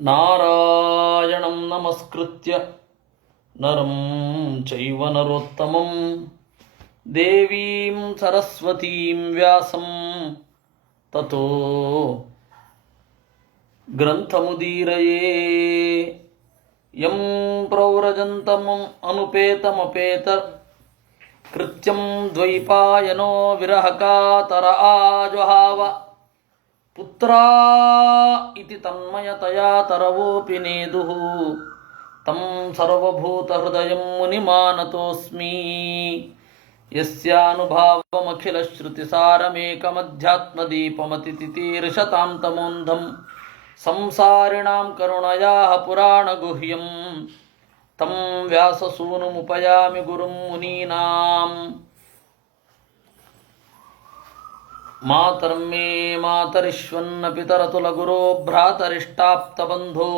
ನಾರಾಯಣಂ ನಮಸ್ಕೃತ್ಯ ನರಂ ಚೈವ ನರೋತ್ತಮಂ ದೇವೀಂ ಸರಸ್ವತೀಂ ವ್ಯಾಸಂ ತತೋ ಗ್ರಂಥಮುದೀರಯೇ ಯಂ ಪ್ರವ್ರಜಂತಮಂ ಅನುಪೇತಮಪೇತ ಕೃತ್ಯಂ ದ್ವೈಪಾಯನೋ ವಿರಹಕಾತರ ಆಜುಹಾವ ಪುತ್ರಾ ಇತಿ ತನ್ಮಯತಯಾ ತರವೋಪಿ ನೇದುಃ ತಂ ಸರ್ವಭೂತಹೃದಯಂ ಮುನಿಮಾನತೋಸ್ಮಿ ಯಸ್ಯಾನುಭಾವಮಖಿಲಶ್ರುತಿಸಾರಮೇಕಮಧ್ಯಾತ್ಮದೀಪಮತಿತಿತೀರ್ಷತಾಂ ತಮೋಂಧಂ ಸಂಸಾರಿಣಾಂ ಕರುಣಯಾಃ ಪುರಾಣಗುಹ್ಯಂ ತಂ ವ್ಯಾಸಸೂನುಮುಪಯಾಮಿ ಗುರುಂ ಮುನೀನಾಂ ಮಾತರ್ಮೇ ಮಾತರಿಶ್ವನ್ನ ಪಿತರತುಲಗುರೋ ಭ್ರಾತರಿಷ್ಟಾಪ್ತಬಂಧೋ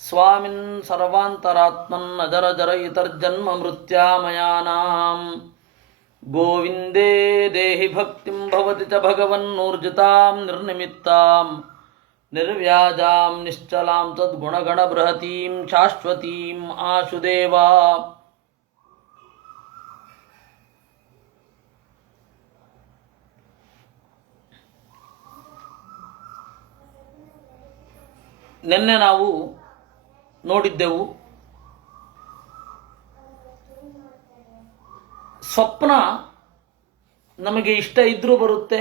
ಸ್ವಾಮಿನ್ ಸರ್ವಾಂತರಾತ್ಮನ್ ಅಜರಜರಯಿತರ್ಜನ್ಮ ಮೃತ್ಯಾಮಯಾನಾಂ ಗೋವಿಂದೇ ದೇಹಿ ಭಕ್ತಿಂ ಭವತಿ ಚ ಭಗವನ್ನೂರ್ಜಿತಾಂ ನಿರ್ನಿಮಿತ್ತಾಂ ನಿರ್ವ್ಯಾಜಾಂ ನಿಶ್ಚಲಾಂ ತದ್ಗುಣಗಣಬೃಹತೀಂ ಶಾಶ್ವತೀಂ ಆಶುದೇವಾ. ನಿನ್ನೆ ನಾವು ನೋಡಿದ್ದೆವು ಸ್ವಪ್ನ ನಮಗೆ ಇಷ್ಟ ಇದ್ರೂ ಬರುತ್ತೆ,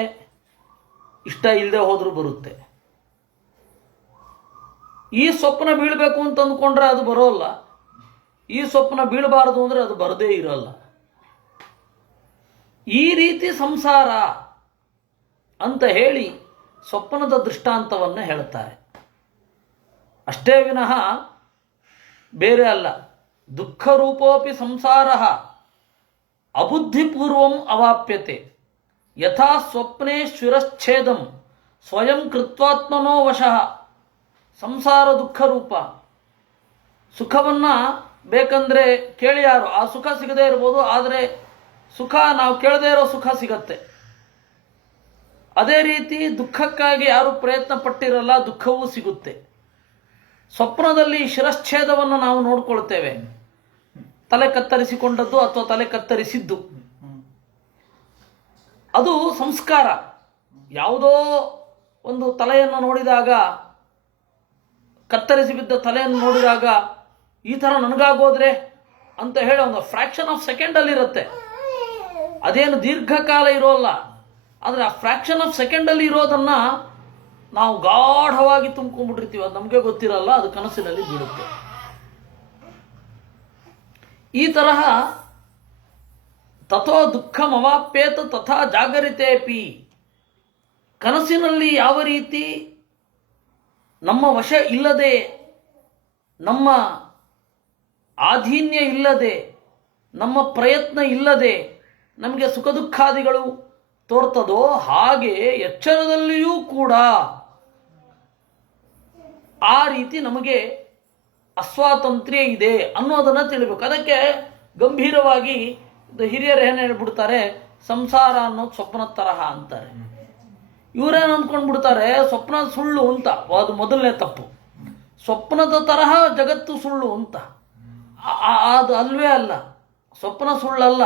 ಇಷ್ಟ ಇಲ್ಲದೆ ಹೋದರೂ ಬರುತ್ತೆ. ಈ ಸ್ವಪ್ನ ಬೀಳಬೇಕು ಅಂತ ಅಂದ್ಕೊಂಡ್ರೆ ಅದು ಬರೋಲ್ಲ, ಈ ಸ್ವಪ್ನ ಬೀಳಬಾರದು ಅಂದರೆ ಅದು ಬರದೇ ಇರಲ್ಲ. ಈ ರೀತಿ ಸಂಸಾರ ಅಂತ ಹೇಳಿ ಸ್ವಪ್ನದ ದೃಷ್ಟಾಂತವನ್ನು ಹೇಳ್ತಾರೆ. ಅಷ್ಟೇ ವಿನಃ ಬೇರೆ ಅಲ್ಲ. ದುಃಖರೂಪೋಪಿ ಸಂಸಾರ ಅಬುದ್ಧಿಪೂರ್ವಂ ಅವಾಪ್ಯತೆ ಯಥಾ ಸ್ವಪ್ನೆ ಶಿರಶ್ಛೇದಂ ಸ್ವಯಂ ಕೃತ್ವಾತ್ಮನೋ ವಶಃ. ಸಂಸಾರ ದುಃಖರೂಪ. ಸುಖವನ್ನು ಬೇಕಂದರೆ ಕೇಳಿ ಯಾರು, ಆ ಸುಖ ಸಿಗದೇ ಇರ್ಬೋದು, ಆದರೆ ಸುಖ ನಾವು ಕೇಳದೇ ಇರೋ ಸುಖ ಸಿಗತ್ತೆ. ಅದೇ ರೀತಿ ದುಃಖಕ್ಕಾಗಿ ಯಾರು ಪ್ರಯತ್ನ ಪಟ್ಟಿರಲ್ಲ, ದುಃಖವೂ ಸಿಗುತ್ತೆ. ಸ್ವಪ್ನದಲ್ಲಿ ಶಿರಶ್ಛೇದವನ್ನು ನಾವು ನೋಡ್ಕೊಳ್ತೇವೆ, ತಲೆ ಕತ್ತರಿಸಿಕೊಂಡದ್ದು ಅಥವಾ ತಲೆ ಕತ್ತರಿಸಿದ್ದು. ಅದು ಸಂಸ್ಕಾರ. ಯಾವುದೋ ಒಂದು ತಲೆಯನ್ನು ನೋಡಿದಾಗ, ಕತ್ತರಿಸಿ ಬಿದ್ದ ತಲೆಯನ್ನು ನೋಡಿದಾಗ ಈ ಥರ ನನಗಾಗೋದ್ರೆ ಅಂತ ಹೇಳಿ ಒಂದು ಫ್ರ್ಯಾಕ್ಷನ್ ಆಫ್ ಸೆಕೆಂಡಲ್ಲಿರುತ್ತೆ. ಅದೇನು ದೀರ್ಘಕಾಲ ಇರೋಲ್ಲ, ಆದರೆ ಆ ಫ್ರ್ಯಾಕ್ಷನ್ ಆಫ್ ಸೆಕೆಂಡಲ್ಲಿ ಇರೋದನ್ನು ನಾವು ಗಾಢವಾಗಿ ತುಂಬ್ಕೊಂಡ್ಬಿಟ್ಟಿರ್ತೀವಿ. ಅದು ನಮಗೆ ಗೊತ್ತಿರಲ್ಲ, ಅದು ಕನಸಿನಲ್ಲಿ ಬೀಳುತ್ತೆ. ಈ ತರಹ ತಥೋ ದುಃಖಮವಾಪ್ಯೇತ ತಥಾ ಜಾಗರಿತೇಪಿ. ಕನಸಿನಲ್ಲಿ ಯಾವ ರೀತಿ ನಮ್ಮ ವಶ ಇಲ್ಲದೆ, ನಮ್ಮ ಆಧೀನ್ಯ ಇಲ್ಲದೆ, ನಮ್ಮ ಪ್ರಯತ್ನ ಇಲ್ಲದೆ ನಮಗೆ ಸುಖ ದುಃಖಾದಿಗಳು ತೋರ್ತದೋ, ಹಾಗೆ ಎಚ್ಚರದಲ್ಲಿಯೂ ಕೂಡ ಆ ರೀತಿ ನಮಗೆ ಅಸ್ವಾತಂತ್ರ್ಯ ಇದೆ ಅನ್ನೋದನ್ನು ತಿಳಿಬೇಕು. ಅದಕ್ಕೆ ಗಂಭೀರವಾಗಿ ಹಿರಿಯರು ಏನು ಹೇಳ್ಬಿಡ್ತಾರೆ, ಸಂಸಾರ ಅನ್ನೋದು ಸ್ವಪ್ನ ತರಹ ಅಂತಾರೆ. ಇವರೇನು ಅಂದ್ಕೊಂಡ್ಬಿಡ್ತಾರೆ, ಸ್ವಪ್ನ ಸುಳ್ಳು ಅಂತ. ಅದು ಮೊದಲನೇ ತಪ್ಪು. ಸ್ವಪ್ನದ ತರಹ ಜಗತ್ತು ಸುಳ್ಳು ಅಂತ ಅದು ಅಲ್ವೇ ಅಲ್ಲ. ಸ್ವಪ್ನ ಸುಳ್ಳಲ್ಲ.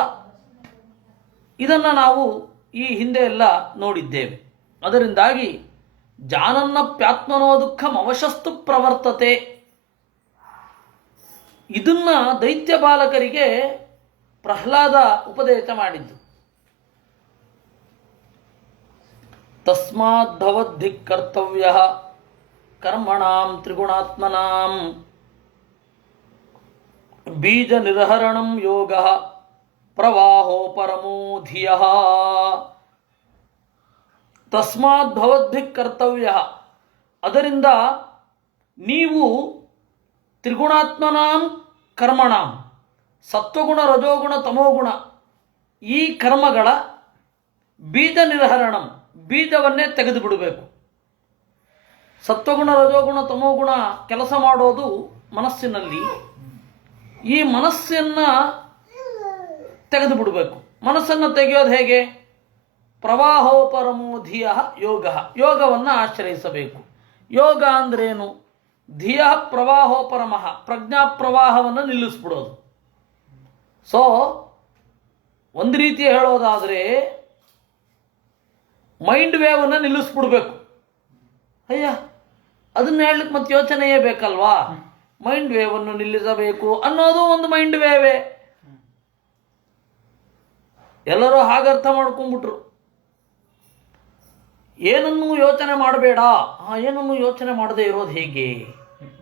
ಇದನ್ನು ನಾವು ಈ ಹಿಂದೆ ಎಲ್ಲ ನೋಡಿದ್ದೇವೆ. ಅದರಿಂದಾಗಿ ಜಾನನ್ನಪ್ಯಾತ್ಮನೋ ದುಃಖಂ ಅವಶಸ್ತು ಪ್ರವರ್ತತೆ. ಇದನ್ನ ದೈತ್ಯ ಬಾಲಕರಿಗೆ ಪ್ರಹ್ಲಾದ ಉಪದೇಶ ಮಾಡಿದ್ದು. ತಸ್ಮಾದ್ಭವದ್ಧಿಕ್ ಕರ್ತವ್ಯ ಕರ್ಮಣಾಂ ತ್ರಿಗುಣಾತ್ಮನಾಂ ಬೀಜ ನಿರ್ಹರಣಂ ಯೋಗ ಪ್ರವಾಹೋ ಪರಮೋ ಧಿಯಃ. ತಸ್ಮಾದ್ಭವದ್ಧಿಕ್ ಕರ್ತವ್ಯ, ಅದರಿಂದ ನೀವು ತ್ರಿಗುಣಾತ್ಮನಾಂ ಕರ್ಮಣಾಂ, ಸತ್ವಗುಣ ರಜೋಗುಣ ತಮೋಗುಣ ಈ ಕರ್ಮಗಳ ಬೀಜ ನಿರ್ಹರಣಂ, ಬೀಜವನ್ನೇ ತೆಗೆದು ಬಿಡಬೇಕು. ಸತ್ವಗುಣ ರಜೋಗುಣ ತಮೋಗುಣ ಕೆಲಸ ಮಾಡೋದು ಮನಸ್ಸಿನಲ್ಲಿ. ಈ ಮನಸ್ಸನ್ನು ತೆಗೆದು ಬಿಡಬೇಕು. ಮನಸ್ಸನ್ನು ತೆಗೆಯೋದು ಹೇಗೆ? ಪ್ರವಾಹೋಪರಮೋ ಧಿಯ ಯೋಗ, ಯೋಗವನ್ನು ಆಶ್ರಯಿಸಬೇಕು. ಯೋಗ ಅಂದ್ರೇನು? ಧಿಯ ಪ್ರವಾಹೋಪರಮಃ, ಪ್ರಜ್ಞಾ ಪ್ರವಾಹವನ್ನು ನಿಲ್ಲಿಸ್ಬಿಡೋದು. ಸೊ ಒಂದು ರೀತಿ ಹೇಳೋದಾದರೆ ಮೈಂಡ್ ವೇವನ್ನು ನಿಲ್ಲಿಸ್ಬಿಡ್ಬೇಕು. ಅಯ್ಯ, ಅದನ್ನ ಹೇಳಲಿಕ್ಕೆ ಮತ್ತೆ ಯೋಚನೆಯೇ ಬೇಕಲ್ವಾ? ಮೈಂಡ್ ವೇವನ್ನು ನಿಲ್ಲಿಸಬೇಕು ಅನ್ನೋದು ಒಂದು ಮೈಂಡ್ ವೇವೇ. ಎಲ್ಲರೂ ಹಾಗರ್ಥ ಮಾಡ್ಕೊಂಡ್ಬಿಟ್ರು. ಏನನ್ನು ಯೋಚನೆ ಮಾಡಬೇಡ, ಏನನ್ನು ಯೋಚನೆ ಮಾಡದೆ ಇರೋದು ಹೇಗೆ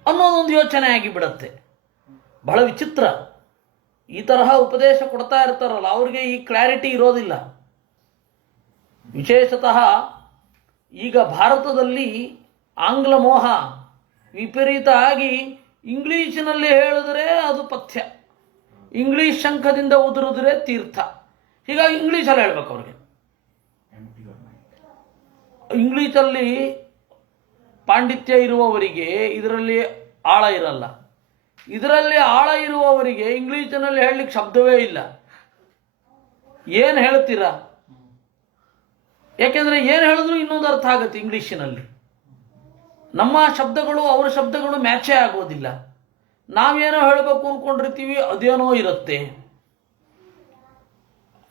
ಅನ್ನೋದೊಂದು ಯೋಚನೆ ಆಗಿಬಿಡತ್ತೆ. ಬಹಳ ವಿಚಿತ್ರ. ಈ ತರಹ ಉಪದೇಶ ಕೊಡ್ತಾ ಇರ್ತಾರಲ್ಲ, ಅವ್ರಿಗೆ ಈ ಕ್ಲಾರಿಟಿ ಇರೋದಿಲ್ಲ. ವಿಶೇಷತಃ ಈಗ ಭಾರತದಲ್ಲಿ ಆಂಗ್ಲ ಮೋಹ ವಿಪರೀತ ಆಗಿ ಇಂಗ್ಲೀಷಿನಲ್ಲಿ ಹೇಳಿದ್ರೆ ಅದು ಪಥ್ಯ, ಇಂಗ್ಲೀಷ್ ಶಂಖದಿಂದ ಉದುರಿದ್ರೆ ತೀರ್ಥ. ಹೀಗಾಗಿ ಇಂಗ್ಲೀಷಲ್ಲಿ ಹೇಳ್ಬೇಕು ಅವ್ರಿಗೆ. ಇಂಗ್ಲೀಷಲ್ಲಿ ಪಾಂಡಿತ್ಯ ಇರುವವರಿಗೆ ಇದರಲ್ಲಿ ಆಳ ಇರಲ್ಲ, ಇದರಲ್ಲಿ ಆಳ ಇರುವವರಿಗೆ ಇಂಗ್ಲೀಷಿನಲ್ಲಿ ಹೇಳಲಿಕ್ಕೆ ಶಬ್ದವೇ ಇಲ್ಲ. ಏನು ಹೇಳ್ತೀರಾ? ಯಾಕೆಂದರೆ ಏನು ಹೇಳಿದ್ರು ಇನ್ನೊಂದು ಅರ್ಥ ಆಗುತ್ತೆ ಇಂಗ್ಲೀಷಿನಲ್ಲಿ. ನಮ್ಮ ಶಬ್ದಗಳು ಅವರ ಶಬ್ದಗಳು ಮ್ಯಾಚೇ ಆಗೋದಿಲ್ಲ. ನಾವೇನೋ ಹೇಳಬೇಕು ಅಂದ್ಕೊಂಡಿರ್ತೀವಿ, ಅದೇನೋ ಇರುತ್ತೆ.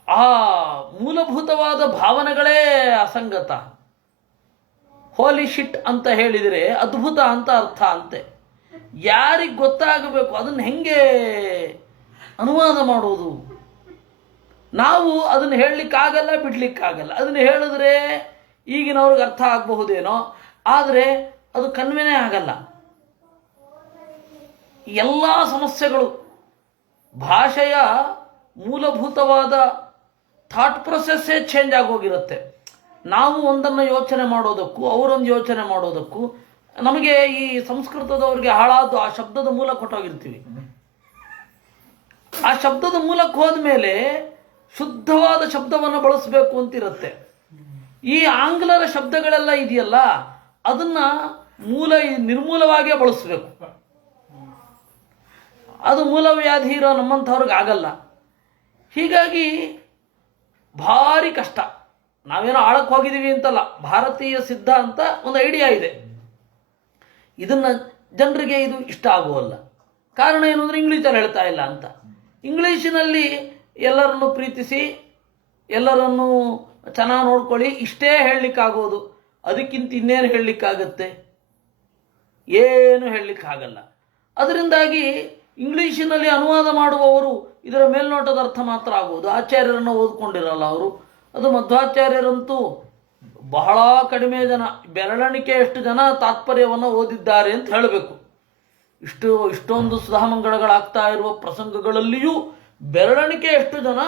ಆ ಮೂಲಭೂತವಾದ ಭಾವನೆಗಳೇ ಅಸಂಗತ. ಹೋಲಿ ಶಿಟ್ ಅಂತ ಹೇಳಿದರೆ ಅದ್ಭುತ ಅಂತ ಅರ್ಥ ಅಂತೆ. ಯಾರಿಗೆ ಗೊತ್ತಾಗಬೇಕು? ಅದನ್ನು ಹೆಂಗೆ ಅನುವಾದ ಮಾಡೋದು? ನಾವು ಅದನ್ನು ಹೇಳಲಿಕ್ಕಾಗಲ್ಲ, ಬಿಡ್ಲಿಕ್ಕಾಗಲ್ಲ. ಅದನ್ನು ಹೇಳಿದ್ರೆ ಈಗಿನವ್ರಿಗೆ ಅರ್ಥ ಆಗಬಹುದೇನೋ, ಆದರೆ ಅದು ಕನ್ವೆನೇ ಆಗಲ್ಲ. ಎಲ್ಲ ಸಮಸ್ಯೆಗಳು ಭಾಷೆಯ ಮೂಲಭೂತವಾದ ಥಾಟ್ ಪ್ರೊಸೆಸ್ಸೇ ಚೇಂಜ್ ಆಗೋಗಿರುತ್ತೆ. ನಾವು ಒಂದನ್ನು ಯೋಚನೆ ಮಾಡೋದಕ್ಕೂ ಅವರೊಂದು ಯೋಚನೆ ಮಾಡೋದಕ್ಕೂ ನಮಗೆ ಈ ಸಂಸ್ಕೃತದವ್ರಿಗೆ ಹಾಳಾದ್ದು ಆ ಶಬ್ದದ ಮೂಲ ಕೊಟ್ಟೋಗಿರ್ತೀವಿ. ಆ ಶಬ್ದದ ಮೂಲಕ್ಕೆ ಹೋದ್ಮೇಲೆ ಶುದ್ಧವಾದ ಶಬ್ದವನ್ನು ಬಳಸಬೇಕು ಅಂತಿರುತ್ತೆ. ಈ ಆಂಗ್ಲರ ಶಬ್ದಗಳೆಲ್ಲ ಇದೆಯಲ್ಲ, ಅದನ್ನ ನಿರ್ಮೂಲವಾಗಿಯೇ ಬಳಸಬೇಕು. ಅದು ಮೂಲವ್ಯಾಧಿ ಇರೋ ನಮ್ಮಂಥವ್ರಿಗೆ ಆಗಲ್ಲ. ಹೀಗಾಗಿ ಭಾರಿ ಕಷ್ಟ. ನಾವೇನೋ ಆಳಕ್ಕೆ ಹೋಗಿದ್ದೀವಿ ಅಂತಲ್ಲ, ಭಾರತೀಯ ಸಿದ್ಧಾಂತ ಒಂದು ಐಡಿಯಾ ಇದೆ. ಇದನ್ನು ಜನರಿಗೆ ಇದು ಇಷ್ಟ ಆಗುವಲ್ಲ. ಕಾರಣ ಏನು ಅಂದರೆ ಇಂಗ್ಲೀಷಲ್ಲಿ ಹೇಳ್ತಾ ಇಲ್ಲ ಅಂತ. ಇಂಗ್ಲೀಷಿನಲ್ಲಿ ಎಲ್ಲರನ್ನು ಪ್ರೀತಿಸಿ, ಎಲ್ಲರನ್ನು ಚೆನ್ನಾಗಿ ನೋಡ್ಕೊಳ್ಳಿ, ಇಷ್ಟೇ ಹೇಳಲಿಕ್ಕಾಗೋದು. ಅದಕ್ಕಿಂತ ಇನ್ನೇನು ಹೇಳಲಿಕ್ಕಾಗತ್ತೆ? ಏನು ಹೇಳಲಿಕ್ಕಾಗಲ್ಲ. ಅದರಿಂದಾಗಿ ಇಂಗ್ಲೀಷಿನಲ್ಲಿ ಅನುವಾದ ಮಾಡುವವರು ಇದರ ಮೇಲ್ನೋಟದ ಅರ್ಥ ಮಾತ್ರ ಆಗುವುದು. ಆಚಾರ್ಯರನ್ನು ಓದ್ಕೊಂಡಿರಲ್ಲ ಅವರು. ಅದು ಮಧ್ವಾಚಾರ್ಯರಂತೂ ಬಹಳ ಕಡಿಮೆ ಜನ, ಬೆರಳೆಣಿಕೆಯಷ್ಟು ಜನ ತಾತ್ಪರ್ಯವನ್ನು ಓದಿದ್ದಾರೆ ಅಂತ ಹೇಳಬೇಕು. ಇಷ್ಟೊಂದು ಸುಧಾಮಂಗಳಗಳಾಗ್ತಾ ಇರುವ ಪ್ರಸಂಗಗಳಲ್ಲಿಯೂ ಬೆರಳೆಣಿಕೆಯಷ್ಟು ಜನ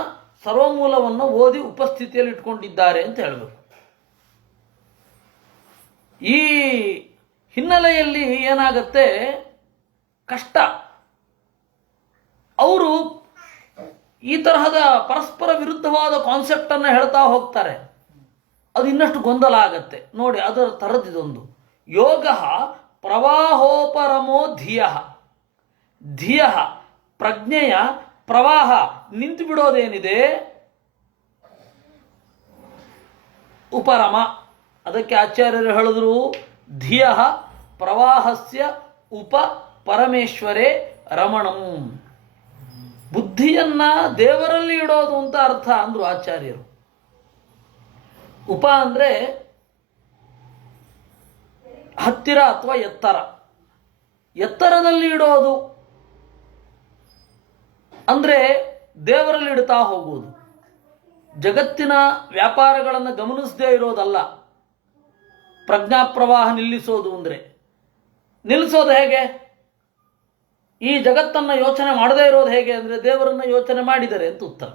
ಸರ್ವಮೂಲವನ್ನು ಓದಿ ಉಪಸ್ಥಿತಿಯಲ್ಲಿ ಇಟ್ಕೊಂಡಿದ್ದಾರೆ ಅಂತ ಹೇಳಬೇಕು. ಈ ಹಿನ್ನೆಲೆಯಲ್ಲಿ ಏನಾಗತ್ತೆ, ಕಷ್ಟ. ಅವರು ಈ ತರಹದ ಪರಸ್ಪರ ವಿರುದ್ಧವಾದ ಕಾನ್ಸೆಪ್ಟನ್ನು ಹೇಳ್ತಾ ಹೋಗ್ತಾರೆ. ಅದು ಇನ್ನಷ್ಟು ಗೊಂದಲ ಆಗತ್ತೆ ನೋಡಿ. ಅದರ ಥರದ್ದಿದೊಂದು ಯೋಗ ಪ್ರವಾಹೋಪರಮೋ ಧಿಯ. ಧಿಯ ಪ್ರಜ್ಞೆಯ ಪ್ರವಾಹ ನಿಂತು ಬಿಡೋದೇನಿದೆ ಉಪರಮ. ಅದಕ್ಕೆ ಆಚಾರ್ಯರು ಹೇಳಿದ್ರು, ಧಿಯ ಪ್ರವಾಹಸ್ಯ ಉಪ ಪರಮೇಶ್ವರೇ ರಮಣಂ. ಬುದ್ಧಿಯನ್ನ ದೇವರಲ್ಲಿ ಇಡೋದು ಅಂತ ಅರ್ಥ ಅಂದ್ರು ಆಚಾರ್ಯರು. ಉಪ ಅಂದರೆ ಹತ್ತಿರ ಅಥವಾ ಎತ್ತರ. ಎತ್ತರದಲ್ಲಿ ಇಡೋದು ಅಂದರೆ ದೇವರಲ್ಲಿ ಇಡ್ತಾ ಹೋಗುವುದು. ಜಗತ್ತಿನ ವ್ಯಾಪಾರಗಳನ್ನು ಗಮನಿಸದೇ ಇರೋದಲ್ಲ ಪ್ರಜ್ಞಾ ಪ್ರವಾಹ ನಿಲ್ಲಿಸೋದು. ಅಂದರೆ ನಿಲ್ಲಿಸೋದು ಹೇಗೆ? ಈ ಜಗತ್ತನ್ನು ಯೋಚನೆ ಮಾಡದೇ ಇರೋದು ಹೇಗೆ ಅಂದರೆ ದೇವರನ್ನ ಯೋಚನೆ ಮಾಡಿದರೆ ಅಂತ ಉತ್ತರ.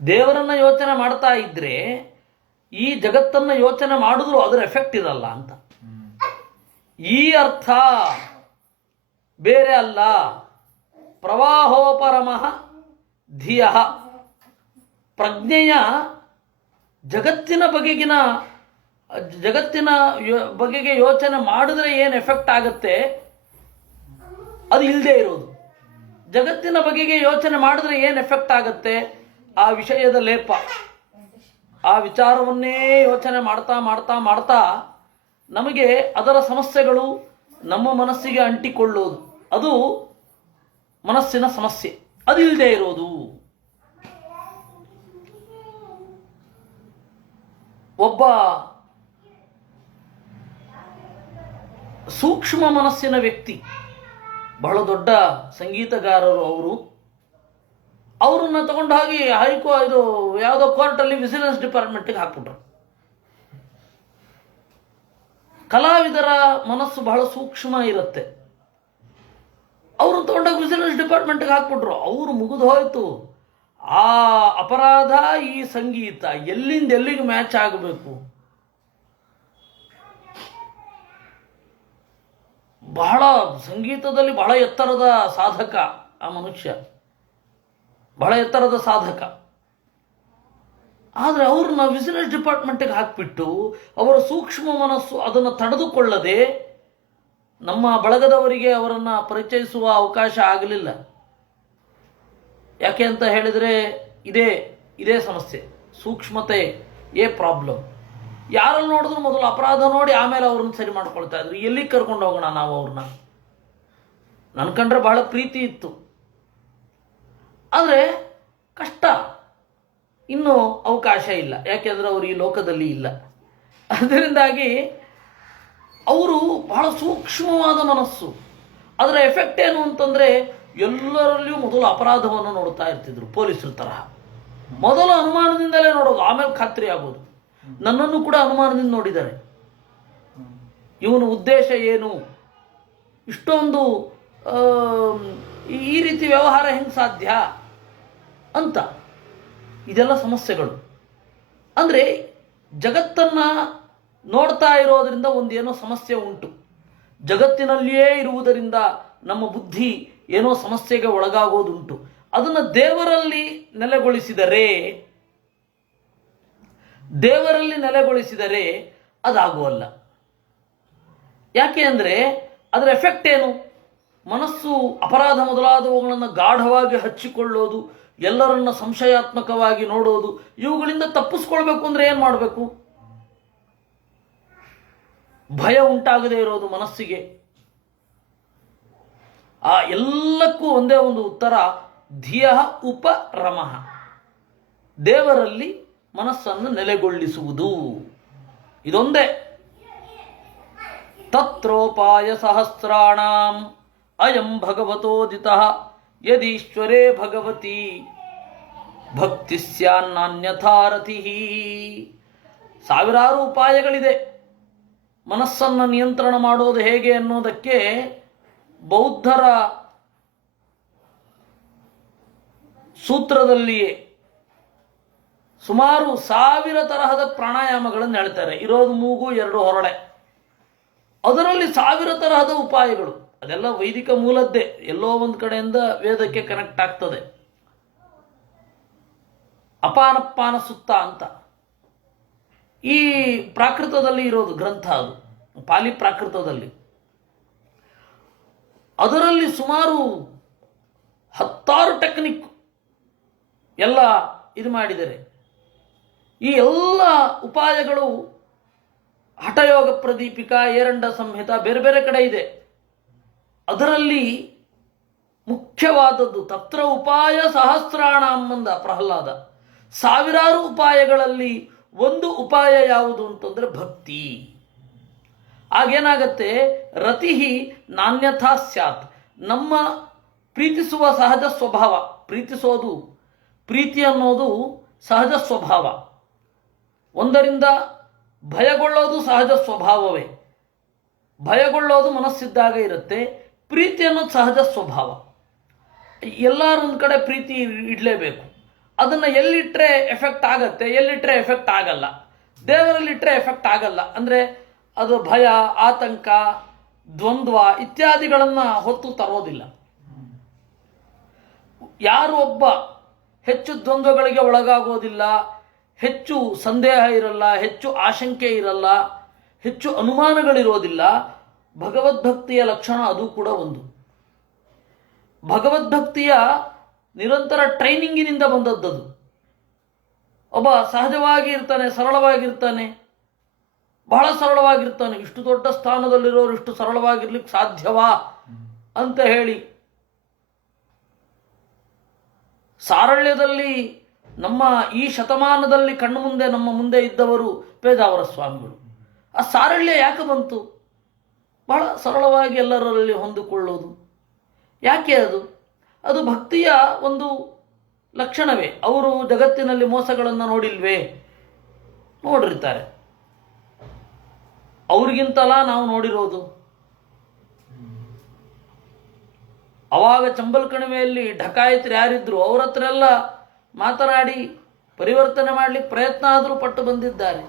ದೇವರನ್ನ ಯೋಚನೆ ಮಾಡ್ತಾ ಇದ್ರೆ ಈ ಜಗತ್ತನ್ನು ಯೋಚನೆ ಮಾಡಿದ್ರು ಅದರ ಎಫೆಕ್ಟ್ ಇರಲ್ಲ ಅಂತ. ಈ ಅರ್ಥ ಬೇರೆ ಅಲ್ಲ. ಪ್ರವಾಹೋಪರಮಃ ಧಿಯ ಪ್ರಜ್ಞೆಯ ಜಗತ್ತಿನ ಬಗೆಗೆ ಯೋಚನೆ ಮಾಡಿದ್ರೆ ಏನು ಎಫೆಕ್ಟ್ ಆಗುತ್ತೆ ಅದು ಇಲ್ಲದೆ ಇರೋದು. ಜಗತ್ತಿನ ಬಗೆಗೆ ಯೋಚನೆ ಮಾಡಿದ್ರೆ ಏನು ಎಫೆಕ್ಟ್ ಆಗುತ್ತೆ? ಆ ವಿಷಯದ ಲೇಪ. ಆ ವಿಚಾರವನ್ನೇ ಯೋಚನೆ ಮಾಡ್ತಾ ಮಾಡ್ತಾ ಮಾಡ್ತಾ ನಮಗೆ ಅದರ ಸಮಸ್ಯೆಗಳು, ನಮ್ಮ ಮನಸ್ಸಿಗೆ ಅಂಟಿಕೊಳ್ಳೋದು, ಅದು ಮನಸ್ಸಿನ ಸಮಸ್ಯೆ. ಅದಿಲ್ಲದೆ ಇರೋದು. ಒಬ್ಬ ಸೂಕ್ಷ್ಮ ಮನಸ್ಸಿನ ವ್ಯಕ್ತಿ, ಬಹಳ ದೊಡ್ಡ ಸಂಗೀತಗಾರರು ಅವರು, ಅವರನ್ನ ತಗೊಂಡು ಹೋಗಿ ಇದು ಯಾವುದೋ ಕೋರ್ಟಲ್ಲಿ ವಿಜಿಲೆನ್ಸ್ ಡಿಪಾರ್ಟ್ಮೆಂಟ್ಗೆ ಹಾಕ್ಬಿಟ್ರು. ಕಲಾವಿದರ ಮನಸ್ಸು ಬಹಳ ಸೂಕ್ಷ್ಮ ಇರುತ್ತೆ. ಅವ್ರನ್ನ ತಗೊಂಡೋಗಿ ವಿಜಿಲೆನ್ಸ್ ಡಿಪಾರ್ಟ್ಮೆಂಟ್ಗೆ ಹಾಕ್ಬಿಟ್ರು. ಅವರು ಮುಗಿದು ಹೋಯ್ತು. ಆ ಅಪರಾಧ, ಈ ಸಂಗೀತ ಎಲ್ಲಿಂದ ಎಲ್ಲಿಗೆ ಮ್ಯಾಚ್ ಆಗಬೇಕು. ಬಹಳ ಸಂಗೀತದಲ್ಲಿ ಬಹಳ ಎತ್ತರದ ಸಾಧಕ ಆ ಮನುಷ್ಯ, ಬಹಳ ಎತ್ತರದ ಸಾಧಕ. ಆದರೆ ಅವ್ರನ್ನ ವಿಜಿಲೆನ್ಸ್ ಡಿಪಾರ್ಟ್ಮೆಂಟ್ಗೆ ಹಾಕಿಬಿಟ್ಟು ಅವರ ಸೂಕ್ಷ್ಮ ಮನಸ್ಸು ಅದನ್ನು ತಡೆದುಕೊಳ್ಳದೆ ನಮ್ಮ ಬಳಗದವರಿಗೆ ಅವರನ್ನು ಪರಿಚಯಿಸುವ ಅವಕಾಶ ಆಗಲಿಲ್ಲ. ಯಾಕೆ ಅಂತ ಹೇಳಿದರೆ ಇದೇ ಸಮಸ್ಯೆ, ಸೂಕ್ಷ್ಮತೆ ಪ್ರಾಬ್ಲಮ್. ಯಾರಲ್ಲಿ ನೋಡಿದ್ರು ಮೊದಲು ಅಪರಾಧ ನೋಡಿ ಆಮೇಲೆ ಅವ್ರನ್ನ ಸರಿ ಮಾಡ್ಕೊಳ್ತಾ ಇದ್ರು. ಎಲ್ಲಿಗೆ ಕರ್ಕೊಂಡು ಹೋಗೋಣ ನಾವು ಅವ್ರನ್ನ? ನನ್ನ ಕಂಡ್ರೆ ಬಹಳ ಪ್ರೀತಿ ಇತ್ತು, ಆದರೆ ಕಷ್ಟ. ಇನ್ನೂ ಅವಕಾಶ ಇಲ್ಲ, ಯಾಕೆಂದರೆ ಅವರು ಈ ಲೋಕದಲ್ಲಿ ಇಲ್ಲ. ಅದರಿಂದಾಗಿ ಅವರು ಬಹಳ ಸೂಕ್ಷ್ಮವಾದ ಮನಸ್ಸು. ಅದರ ಎಫೆಕ್ಟ್ ಏನು ಅಂತಂದರೆ, ಎಲ್ಲರಲ್ಲಿಯೂ ಮೊದಲು ಅಪರಾಧವನ್ನು ನೋಡ್ತಾ ಇರ್ತಿದ್ರು, ಪೊಲೀಸರ ತರಹ. ಮೊದಲು ಅನುಮಾನದಿಂದಲೇ ನೋಡೋದು, ಆಮೇಲೆ ಖಾತ್ರಿ ಆಗೋದು. ನನ್ನನ್ನು ಕೂಡ ಅನುಮಾನದಿಂದ ನೋಡಿದ್ದಾರೆ. ಇವನ ಉದ್ದೇಶ ಏನು, ಇಷ್ಟೊಂದು ಈ ರೀತಿ ವ್ಯವಹಾರ ಹೆಂಗೆ ಸಾಧ್ಯ ಅಂತ. ಇದೆಲ್ಲ ಸಮಸ್ಯೆಗಳು. ಅಂದರೆ ಜಗತ್ತನ್ನು ನೋಡ್ತಾ ಇರೋದರಿಂದ ಒಂದೇನೋ ಸಮಸ್ಯೆ ಉಂಟು. ಜಗತ್ತಿನಲ್ಲಿಯೇ ಇರುವುದರಿಂದ ನಮ್ಮ ಬುದ್ಧಿ ಏನೋ ಸಮಸ್ಯೆಗೆ ಒಳಗಾಗೋದುಂಟು. ಅದನ್ನು ದೇವರಲ್ಲಿ ನೆಲೆಗೊಳಿಸಿದರೆ ಅದಾಗುವಲ್ಲ. ಯಾಕೆ ಅಂದರೆ ಅದರ ಎಫೆಕ್ಟ್ ಏನು? ಮನಸ್ಸು ಅಪರಾಧ ಮೊದಲಾದವುಗಳನ್ನು ಗಾಢವಾಗಿ ಹಚ್ಚಿಕೊಳ್ಳೋದು, ಎಲ್ಲರನ್ನ ಸಂಶಯಾತ್ಮಕವಾಗಿ ನೋಡೋದು, ಇವುಗಳಿಂದ ತಪ್ಪಿಸ್ಕೊಳ್ಬೇಕು ಅಂದರೆ ಏನು ಮಾಡಬೇಕು? ಭಯ ಉಂಟಾಗದೇ ಇರೋದು ಮನಸ್ಸಿಗೆ. ಆ ಎಲ್ಲಕ್ಕೂ ಒಂದೇ ಒಂದು ಉತ್ತರ, ಧಿಯ ಉಪರಮಃ, ದೇವರಲ್ಲಿ ಮನಸ್ಸನ್ನು ನೆಲೆಗೊಳಿಸುವುದು. ಇದೊಂದೇ. ತತ್ರೋಪಾಯ ಸಹಸ್ರಾಣಾಂ ಅಯಂ ಭಗವತೋದಿತಃ ಯದೀಶ್ವರೇ ಭಗವತಿ ಭಕ್ತಿ ಸ್ಯಾನ್ನಾನ್ಯಥಾರತಿ. ಸಾವಿರಾರು ಉಪಾಯಗಳಿದೆ ಮನಸ್ಸನ್ನು ನಿಯಂತ್ರಣ ಮಾಡೋದು ಹೇಗೆ ಅನ್ನೋದಕ್ಕೆ. ಬೌದ್ಧರ ಸೂತ್ರದಲ್ಲಿಯೇ ಸುಮಾರು 1000 ತರಹದ ಪ್ರಾಣಾಯಾಮಗಳನ್ನು ಹೇಳ್ತಾರೆ. ಇರೋದು ಮೂಗು, 2 ಹೊರಡೆ. ಅದರಲ್ಲಿ 1000 ತರಹದ ಉಪಾಯಗಳು. ಅದೆಲ್ಲ ವೈದಿಕ ಮೂಲದ್ದೇ, ಎಲ್ಲೋ ಒಂದು ಕಡೆಯಿಂದ ವೇದಕ್ಕೆ ಕನೆಕ್ಟ್ ಆಗ್ತದೆ. ಅಪಾನಪ್ಪಾನ ಸುತ್ತ ಅಂತ ಈ ಪ್ರಾಕೃತದಲ್ಲಿ ಇರೋದು ಗ್ರಂಥ, ಅದು ಪಾಲಿ ಪ್ರಾಕೃತದಲ್ಲಿ. ಅದರಲ್ಲಿ ಸುಮಾರು 10 ಟೆಕ್ನಿಕ್ ಎಲ್ಲ ಇದು ಮಾಡಿದರೆ. ಈ ಎಲ್ಲ ಉಪಾಯಗಳು ಹಠಯೋಗ ಪ್ರದೀಪಿಕಾ, ಏರಂಡ ಸಂಹಿತ, ಬೇರೆ ಬೇರೆ ಕಡೆ ಇದೆ. ಅದರಲ್ಲಿ ಮುಖ್ಯವಾದದ್ದು ತತ್ರ ಉಪಾಯ ಸಹಸ್ರಾಣಾಂ ಅಂದ ಪ್ರಹ್ಲಾದ. ಸಾವಿರಾರು ಉಪಾಯಗಳಲ್ಲಿ ಒಂದು ಉಪಾಯ ಯಾವುದು ಅಂತಂದ್ರೆ ಭಕ್ತಿ. ಆಗೇನಾಗತ್ತೆ, ರತಿಹಿ ನಾನ್ಯಥಾ ಸ್ಯಾತ್. ನಮ್ಮ ಪ್ರೀತಿಸುವ ಸಹಜ ಸ್ವಭಾವ, ಪ್ರೀತಿ ಅನ್ನೋದು ಸಹಜ ಸ್ವಭಾವ. ಒಂದರಿಂದ ಭಯಗೊಳ್ಳೋದು ಸಹಜ ಸ್ವಭಾವವೇ. ಭಯಗೊಳ್ಳೋದು ಮನಸ್ಸಿದ್ದಾಗ ಇರುತ್ತೆ. ಪ್ರೀತಿ ಅನ್ನೋದು ಸಹಜ ಸ್ವಭಾವ. ಎಲ್ಲರೂ ಒಂದು ಕಡೆ ಪ್ರೀತಿ ಇಡಲೇಬೇಕು. ಅದನ್ನು ಎಲ್ಲಿಟ್ಟರೆ ಎಫೆಕ್ಟ್ ಆಗತ್ತೆ, ಎಲ್ಲಿಟ್ಟರೆ ಎಫೆಕ್ಟ್ ಆಗಲ್ಲ. ದೇವರಲ್ಲಿಟ್ಟರೆ ಎಫೆಕ್ಟ್ ಆಗಲ್ಲ. ಅಂದರೆ ಅದು ಭಯ, ಆತಂಕ, ದ್ವಂದ್ವ ಇತ್ಯಾದಿಗಳನ್ನು ಹೊತ್ತು ತರೋದಿಲ್ಲ. ಯಾರು ಒಬ್ಬ ಹೆಚ್ಚು ದ್ವಂದ್ವಗಳಿಗೆ ಒಳಗಾಗೋದಿಲ್ಲ, ಹೆಚ್ಚು ಸಂದೇಹ ಇರಲ್ಲ, ಹೆಚ್ಚು ಆಶಂಕೆ ಇರಲ್ಲ, ಹೆಚ್ಚು ಅನುಮಾನಗಳಿರೋದಿಲ್ಲ, ಭಗವದ್ಭಕ್ತಿಯ ಲಕ್ಷಣ ಅದು ಕೂಡ ಒಂದು. ಭಗವದ್ಭಕ್ತಿಯ ನಿರಂತರ ಟ್ರೈನಿಂಗಿನಿಂದ ಬಂದದ್ದದು. ಒಬ್ಬ ಸಹಜವಾಗಿ ಇರ್ತಾನೆ, ಸರಳವಾಗಿರ್ತಾನೆ, ಬಹಳ ಸರಳವಾಗಿರ್ತಾನೆ. ಇಷ್ಟು ದೊಡ್ಡ ಸ್ಥಾನದಲ್ಲಿರೋರು ಇಷ್ಟು ಸರಳವಾಗಿರ್ಲಿಕ್ಕೆ ಸಾಧ್ಯವಾ ಅಂತ ಹೇಳಿ ಸಾರಳ್ಯದಲ್ಲಿ ನಮ್ಮ ಈ ಶತಮಾನದಲ್ಲಿ ಕಣ್ಣು ಮುಂದೆ ನಮ್ಮ ಮುಂದೆ ಇದ್ದವರು ಪೇಜಾವರ ಸ್ವಾಮಿಗಳು. ಆ ಸಾರಳ್ಯ ಯಾಕೆ ಬಂತು? ಬಹಳ ಸರಳವಾಗಿ ಎಲ್ಲರಲ್ಲಿ ಹೊಂದಿಕೊಳ್ಳೋದು ಯಾಕೆ? ಅದು ಭಕ್ತಿಯ ಒಂದು ಲಕ್ಷಣವೇ. ಅವರು ಜಗತ್ತಿನಲ್ಲಿ ಮೋಸಗಳನ್ನು ನೋಡಿಲ್ವೇ? ನೋಡಿರ್ತಾರೆ. ಅವ್ರಿಗಿಂತಲ್ಲ ನಾವು ನೋಡಿರೋದು. ಅವಾಗ ಚಂಬಲ್ ಕಣಿವೆಯಲ್ಲಿ ಢಕಾಯಿತರು ಯಾರಿದ್ರು ಅವ್ರ ಹತ್ರ ಎಲ್ಲ ಮಾತನಾಡಿ ಪರಿವರ್ತನೆ ಮಾಡಲಿಕ್ಕೆ ಪ್ರಯತ್ನ ಆದರೂ ಪಟ್ಟು ಬಂದಿದ್ದಾರೆ.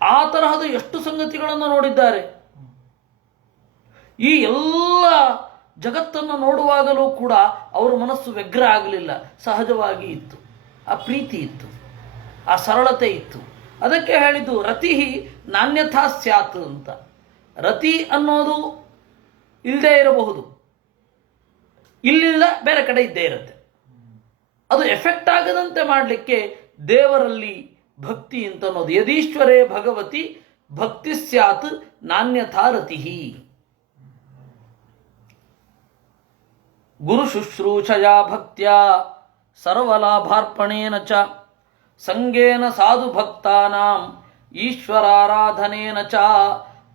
ಆ ತರಹದ ಎಷ್ಟು ಸಂಗತಿಗಳನ್ನು ನೋಡಿದ್ದಾರೆ. ಈ ಎಲ್ಲ ಜಗತ್ತನ್ನು ನೋಡುವಾಗಲೂ ಕೂಡ ಅವರ ಮನಸ್ಸು ವ್ಯಗ್ರ ಆಗಲಿಲ್ಲ, ಸಹಜವಾಗಿ ಇತ್ತು. ಆ ಪ್ರೀತಿ ಇತ್ತು, ಆ ಸರಳತೆ ಇತ್ತು. ಅದಕ್ಕೆ ಹೇಳಿದ್ದು ರತಿ ನಾಣ್ಯಥಾ ಸ್ಯಾತ್ ಅಂತ. ರತಿ ಅನ್ನೋದು ಇಲ್ಲದೆ ಇರಬಹುದು, ಇಲ್ಲಿಲ್ಲ ಬೇರೆ ಕಡೆ ಇದ್ದೇ ಇರುತ್ತೆ. ಅದು ಎಫೆಕ್ಟ್ ಆಗದಂತೆ ಮಾಡಲಿಕ್ಕೆ ದೇವರಲ್ಲಿ ಭಕ್ತಿ ಅಂತ ಅನ್ನೋದು. ಯದೀಶ್ವರೇ ಭಗವತಿ ಭಕ್ತಿ ಸ್ಯಾತ್ ನಾಣ್ಯಥಾ ರತಿ. ಗುರು ಶುಶ್ರೂಷಯ ಭಕ್ತ್ಯ ಸರ್ವಲಾಭಾರ್ಪಣೇನ ಚ ಸಂಗೇನ ಸಾಧು ಭಕ್ತಾನಾಂ ಈಶ್ವರಾರಾಧನೇನ ಚ.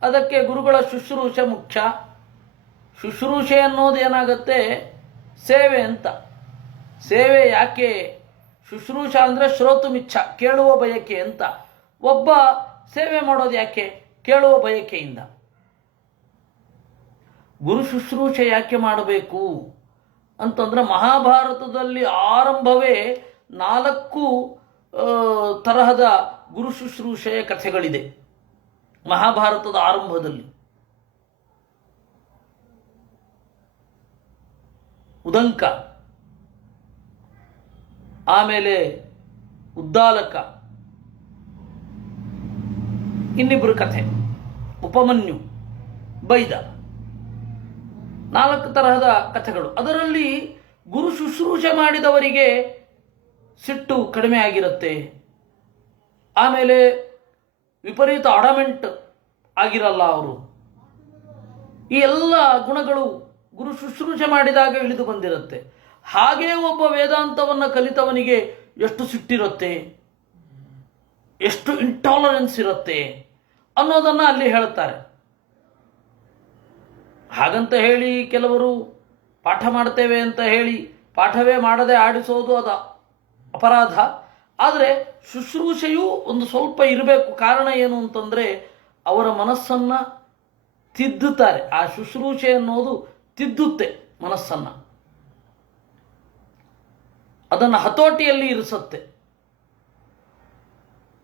ಅದಕ್ಕೆ ಗುರುಗಳ ಶುಶ್ರೂಷೆ ಮುಖ್ಯ. ಶುಶ್ರೂಷೆ ಅನ್ನೋದು ಏನಾಗುತ್ತೆ? ಸೇವೆ ಅಂತ. ಸೇವೆ ಯಾಕೆ? ಶುಶ್ರೂಷ ಅಂದರೆ ಶ್ರೋತುಮಿಚ್ಛ, ಕೇಳುವ ಬಯಕೆ ಅಂತ. ಒಬ್ಬ ಸೇವೆ ಮಾಡೋದು ಯಾಕೆ? ಕೇಳುವ ಬಯಕೆಯಿಂದ. ಗುರು ಶುಶ್ರೂಷೆ ಯಾಕೆ ಮಾಡಬೇಕು ಅಂತಂದ್ರೆ ಮಹಾಭಾರತದಲ್ಲಿ ಆರಂಭವೇ 4 ತರಹದ ಗುರು ಶುಶ್ರೂಷೆಯ ಕಥೆಗಳಿದೆ ಮಹಾಭಾರತದ ಆರಂಭದಲ್ಲಿ. ಉದಂಕ, ಆಮೇಲೆ ಉದ್ದಾಲಕ, ಇನ್ನಿಬ್ಬರು ಕಥೆ ಉಪಮನ್ಯು, ಬೈದ, 4 ತರಹದ ಕಥೆಗಳು. ಅದರಲ್ಲಿ ಗುರು ಶುಶ್ರೂಷೆ ಮಾಡಿದವರಿಗೆ ಸಿಟ್ಟು ಕಡಿಮೆ ಆಗಿರುತ್ತೆ. ಆಮೇಲೆ ವಿಪರೀತ ಅಡಮೆಂಟ್ ಆಗಿರಲ್ಲ ಅವರು. ಈ ಎಲ್ಲ ಗುಣಗಳು ಗುರು ಶುಶ್ರೂಷೆ ಮಾಡಿದಾಗ ಇಳಿದು ಬಂದಿರುತ್ತೆ. ಹಾಗೇ ಒಬ್ಬ ವೇದಾಂತವನ್ನು ಕಲಿತವನಿಗೆ ಎಷ್ಟು ಸಿಟ್ಟಿರುತ್ತೆ, ಎಷ್ಟು ಇಂಟಾಲರೆನ್ಸ್ ಇರುತ್ತೆ ಅನ್ನೋದನ್ನು ಅಲ್ಲಿ ಹೇಳುತ್ತಾರೆ. ಹಾಗಂತ ಹೇಳಿ ಕೆಲವರು ಪಾಠ ಮಾಡ್ತೇವೆ ಅಂತ ಹೇಳಿ ಪಾಠವೇ ಮಾಡದೆ ಆಡಿಸೋದು ಅದು ಅಪರಾಧ. ಆದರೆ ಶುಶ್ರೂಷೆಯೂ ಒಂದು ಸ್ವಲ್ಪ ಇರಬೇಕು. ಕಾರಣ ಏನು ಅಂತಂದರೆ ಅವರ ಮನಸ್ಸನ್ನು ತಿದ್ದುತ್ತಾರೆ. ಆ ಶುಶ್ರೂಷೆ ಅನ್ನೋದು ತಿದ್ದುತ್ತೆ ಮನಸ್ಸನ್ನು, ಅದನ್ನು ಹತೋಟಿಯಲ್ಲಿ ಇರಿಸುತ್ತೆ.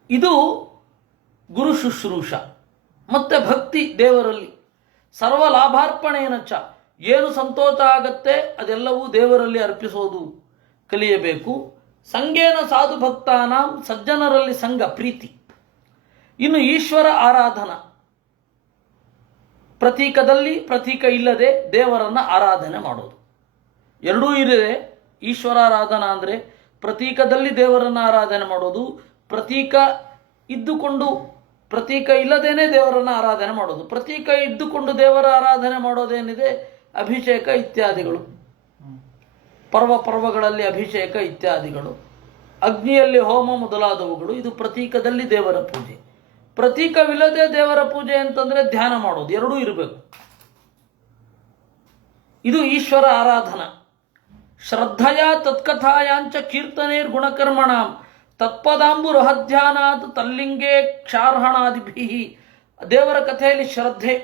ಇದು ಗುರು ಶುಶ್ರೂಷ. ಮತ್ತೆ ಭಕ್ತಿ ದೇವರಲ್ಲಿ ಸರ್ವ ಲಾಭಾರ್ಪಣೆಯನ ಚ. ಏನು ಸಂತೋಷ ಆಗತ್ತೆ ಅದೆಲ್ಲವೂ ದೇವರಲ್ಲಿ ಅರ್ಪಿಸೋದು ಕಲಿಯಬೇಕು. ಸಂಗೇನ ಸಾಧು ಭಕ್ತಾನಾಂ, ಸಜ್ಜನರಲ್ಲಿ ಸಂಘ ಪ್ರೀತಿ. ಇನ್ನು ಈಶ್ವರ ಆರಾಧನಾ, ಪ್ರತೀಕದಲ್ಲಿ ಪ್ರತೀಕ ಇಲ್ಲದೆ ದೇವರನ್ನು ಆರಾಧನೆ ಮಾಡೋದು. ಎರಡೂ ಇರದೆ ಈಶ್ವರಾರಾಧನಾ ಅಂದರೆ ಪ್ರತೀಕದಲ್ಲಿ ದೇವರನ್ನು ಆರಾಧನೆ ಮಾಡೋದು, ಪ್ರತೀಕ ಇದ್ದುಕೊಂಡು ಪ್ರತೀಕ ಇಲ್ಲದೇನೆ ದೇವರನ್ನು ಆರಾಧನೆ ಮಾಡೋದು. ಪ್ರತೀಕ ಇದ್ದುಕೊಂಡು ದೇವರ ಆರಾಧನೆ ಮಾಡೋದೇನಿದೆ, ಅಭಿಷೇಕ ಇತ್ಯಾದಿಗಳು, ಪರ್ವಗಳಲ್ಲಿ ಅಭಿಷೇಕ ಇತ್ಯಾದಿಗಳು, ಅಗ್ನಿಯಲ್ಲಿ ಹೋಮ ಮೊದಲಾದವುಗಳು. ಇದು ಪ್ರತೀಕದಲ್ಲಿ ದೇವರ ಪೂಜೆ. ಪ್ರತೀಕವಿಲ್ಲದೆ ದೇವರ ಪೂಜೆ ಅಂತಂದರೆ ಧ್ಯಾನ ಮಾಡೋದು. ಎರಡೂ ಇರಬೇಕು. ಇದು ಈಶ್ವರ ಆರಾಧನಾ. ಶ್ರದ್ಧೆಯ ತತ್ಕಥಾಯಾಂಚ ಕೀರ್ತನೇರ್ ಗುಣಕರ್ಮಣಾಂ ತತ್ಪದಾಂಬುರಹಧ್ಯಾನಾತ್ ತಲ್ಲಿಂಗೇ ಕ್ಷಾರ್ಹಣಾದಿಭಿ. ದೇವರ ಕಥೆಯಲ್ಲಿ ಶ್ರದ್ಧೆ.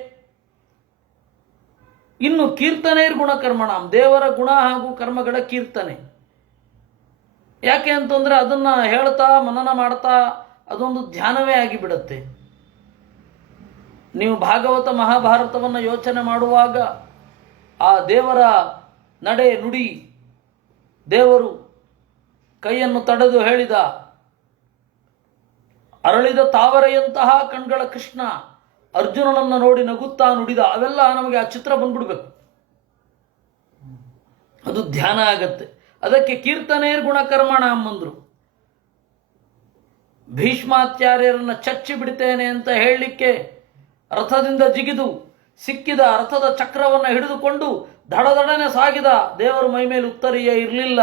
ಇನ್ನು ಕೀರ್ತನೇರ್ ಗುಣಕರ್ಮಣಾಂ, ದೇವರ ಗುಣ ಹಾಗೂ ಕರ್ಮಗಳ ಕೀರ್ತನೆ. ಯಾಕೆ ಅಂತಂದರೆ ಅದನ್ನು ಹೇಳ್ತಾ ಮನನ ಮಾಡ್ತಾ ಅದೊಂದು ಧ್ಯಾನವೇ ಆಗಿಬಿಡುತ್ತೆ. ನೀವು ಭಾಗವತ ಮಹಾಭಾರತವನ್ನು ಯೋಚನೆ ಮಾಡುವಾಗ ಆ ದೇವರ ನಡೆ ನುಡಿ, ದೇವರು ಕೈಯನ್ನು ತಡೆದು ಹೇಳಿದ ಅರಳಿದ ತಾವರೆಯಂತಹ ಕಣ್ಗಳ ಕೃಷ್ಣ ಅರ್ಜುನನನ್ನು ನೋಡಿ ನಗುತ್ತಾ ನುಡಿದ, ಅವೆಲ್ಲ ನಮಗೆ ಆ ಚಿತ್ರ ಬಂದ್ಬಿಡ್ಬೇಕು. ಅದು ಧ್ಯಾನ ಆಗತ್ತೆ. ಅದಕ್ಕೆ ಕೀರ್ತನೇರ್ ಗುಣಕರ್ಮಣ ಅಂದ್ರು. ಭೀಷ್ಮಾಚಾರ್ಯರನ್ನು ಚಚ್ಚಿ ಬಿಡ್ತೇನೆ ಅಂತ ಹೇಳಲಿಕ್ಕೆ ರಥದಿಂದ ಜಿಗಿದು ಸಿಕ್ಕಿದ ರಥದ ಚಕ್ರವನ್ನು ಹಿಡಿದುಕೊಂಡು ದಡದಡನೆ ಸಾಗಿದ ದೇವರ ಮೈ ಮೇಲೆ ಉತ್ತರಿಯೇ ಇರಲಿಲ್ಲ.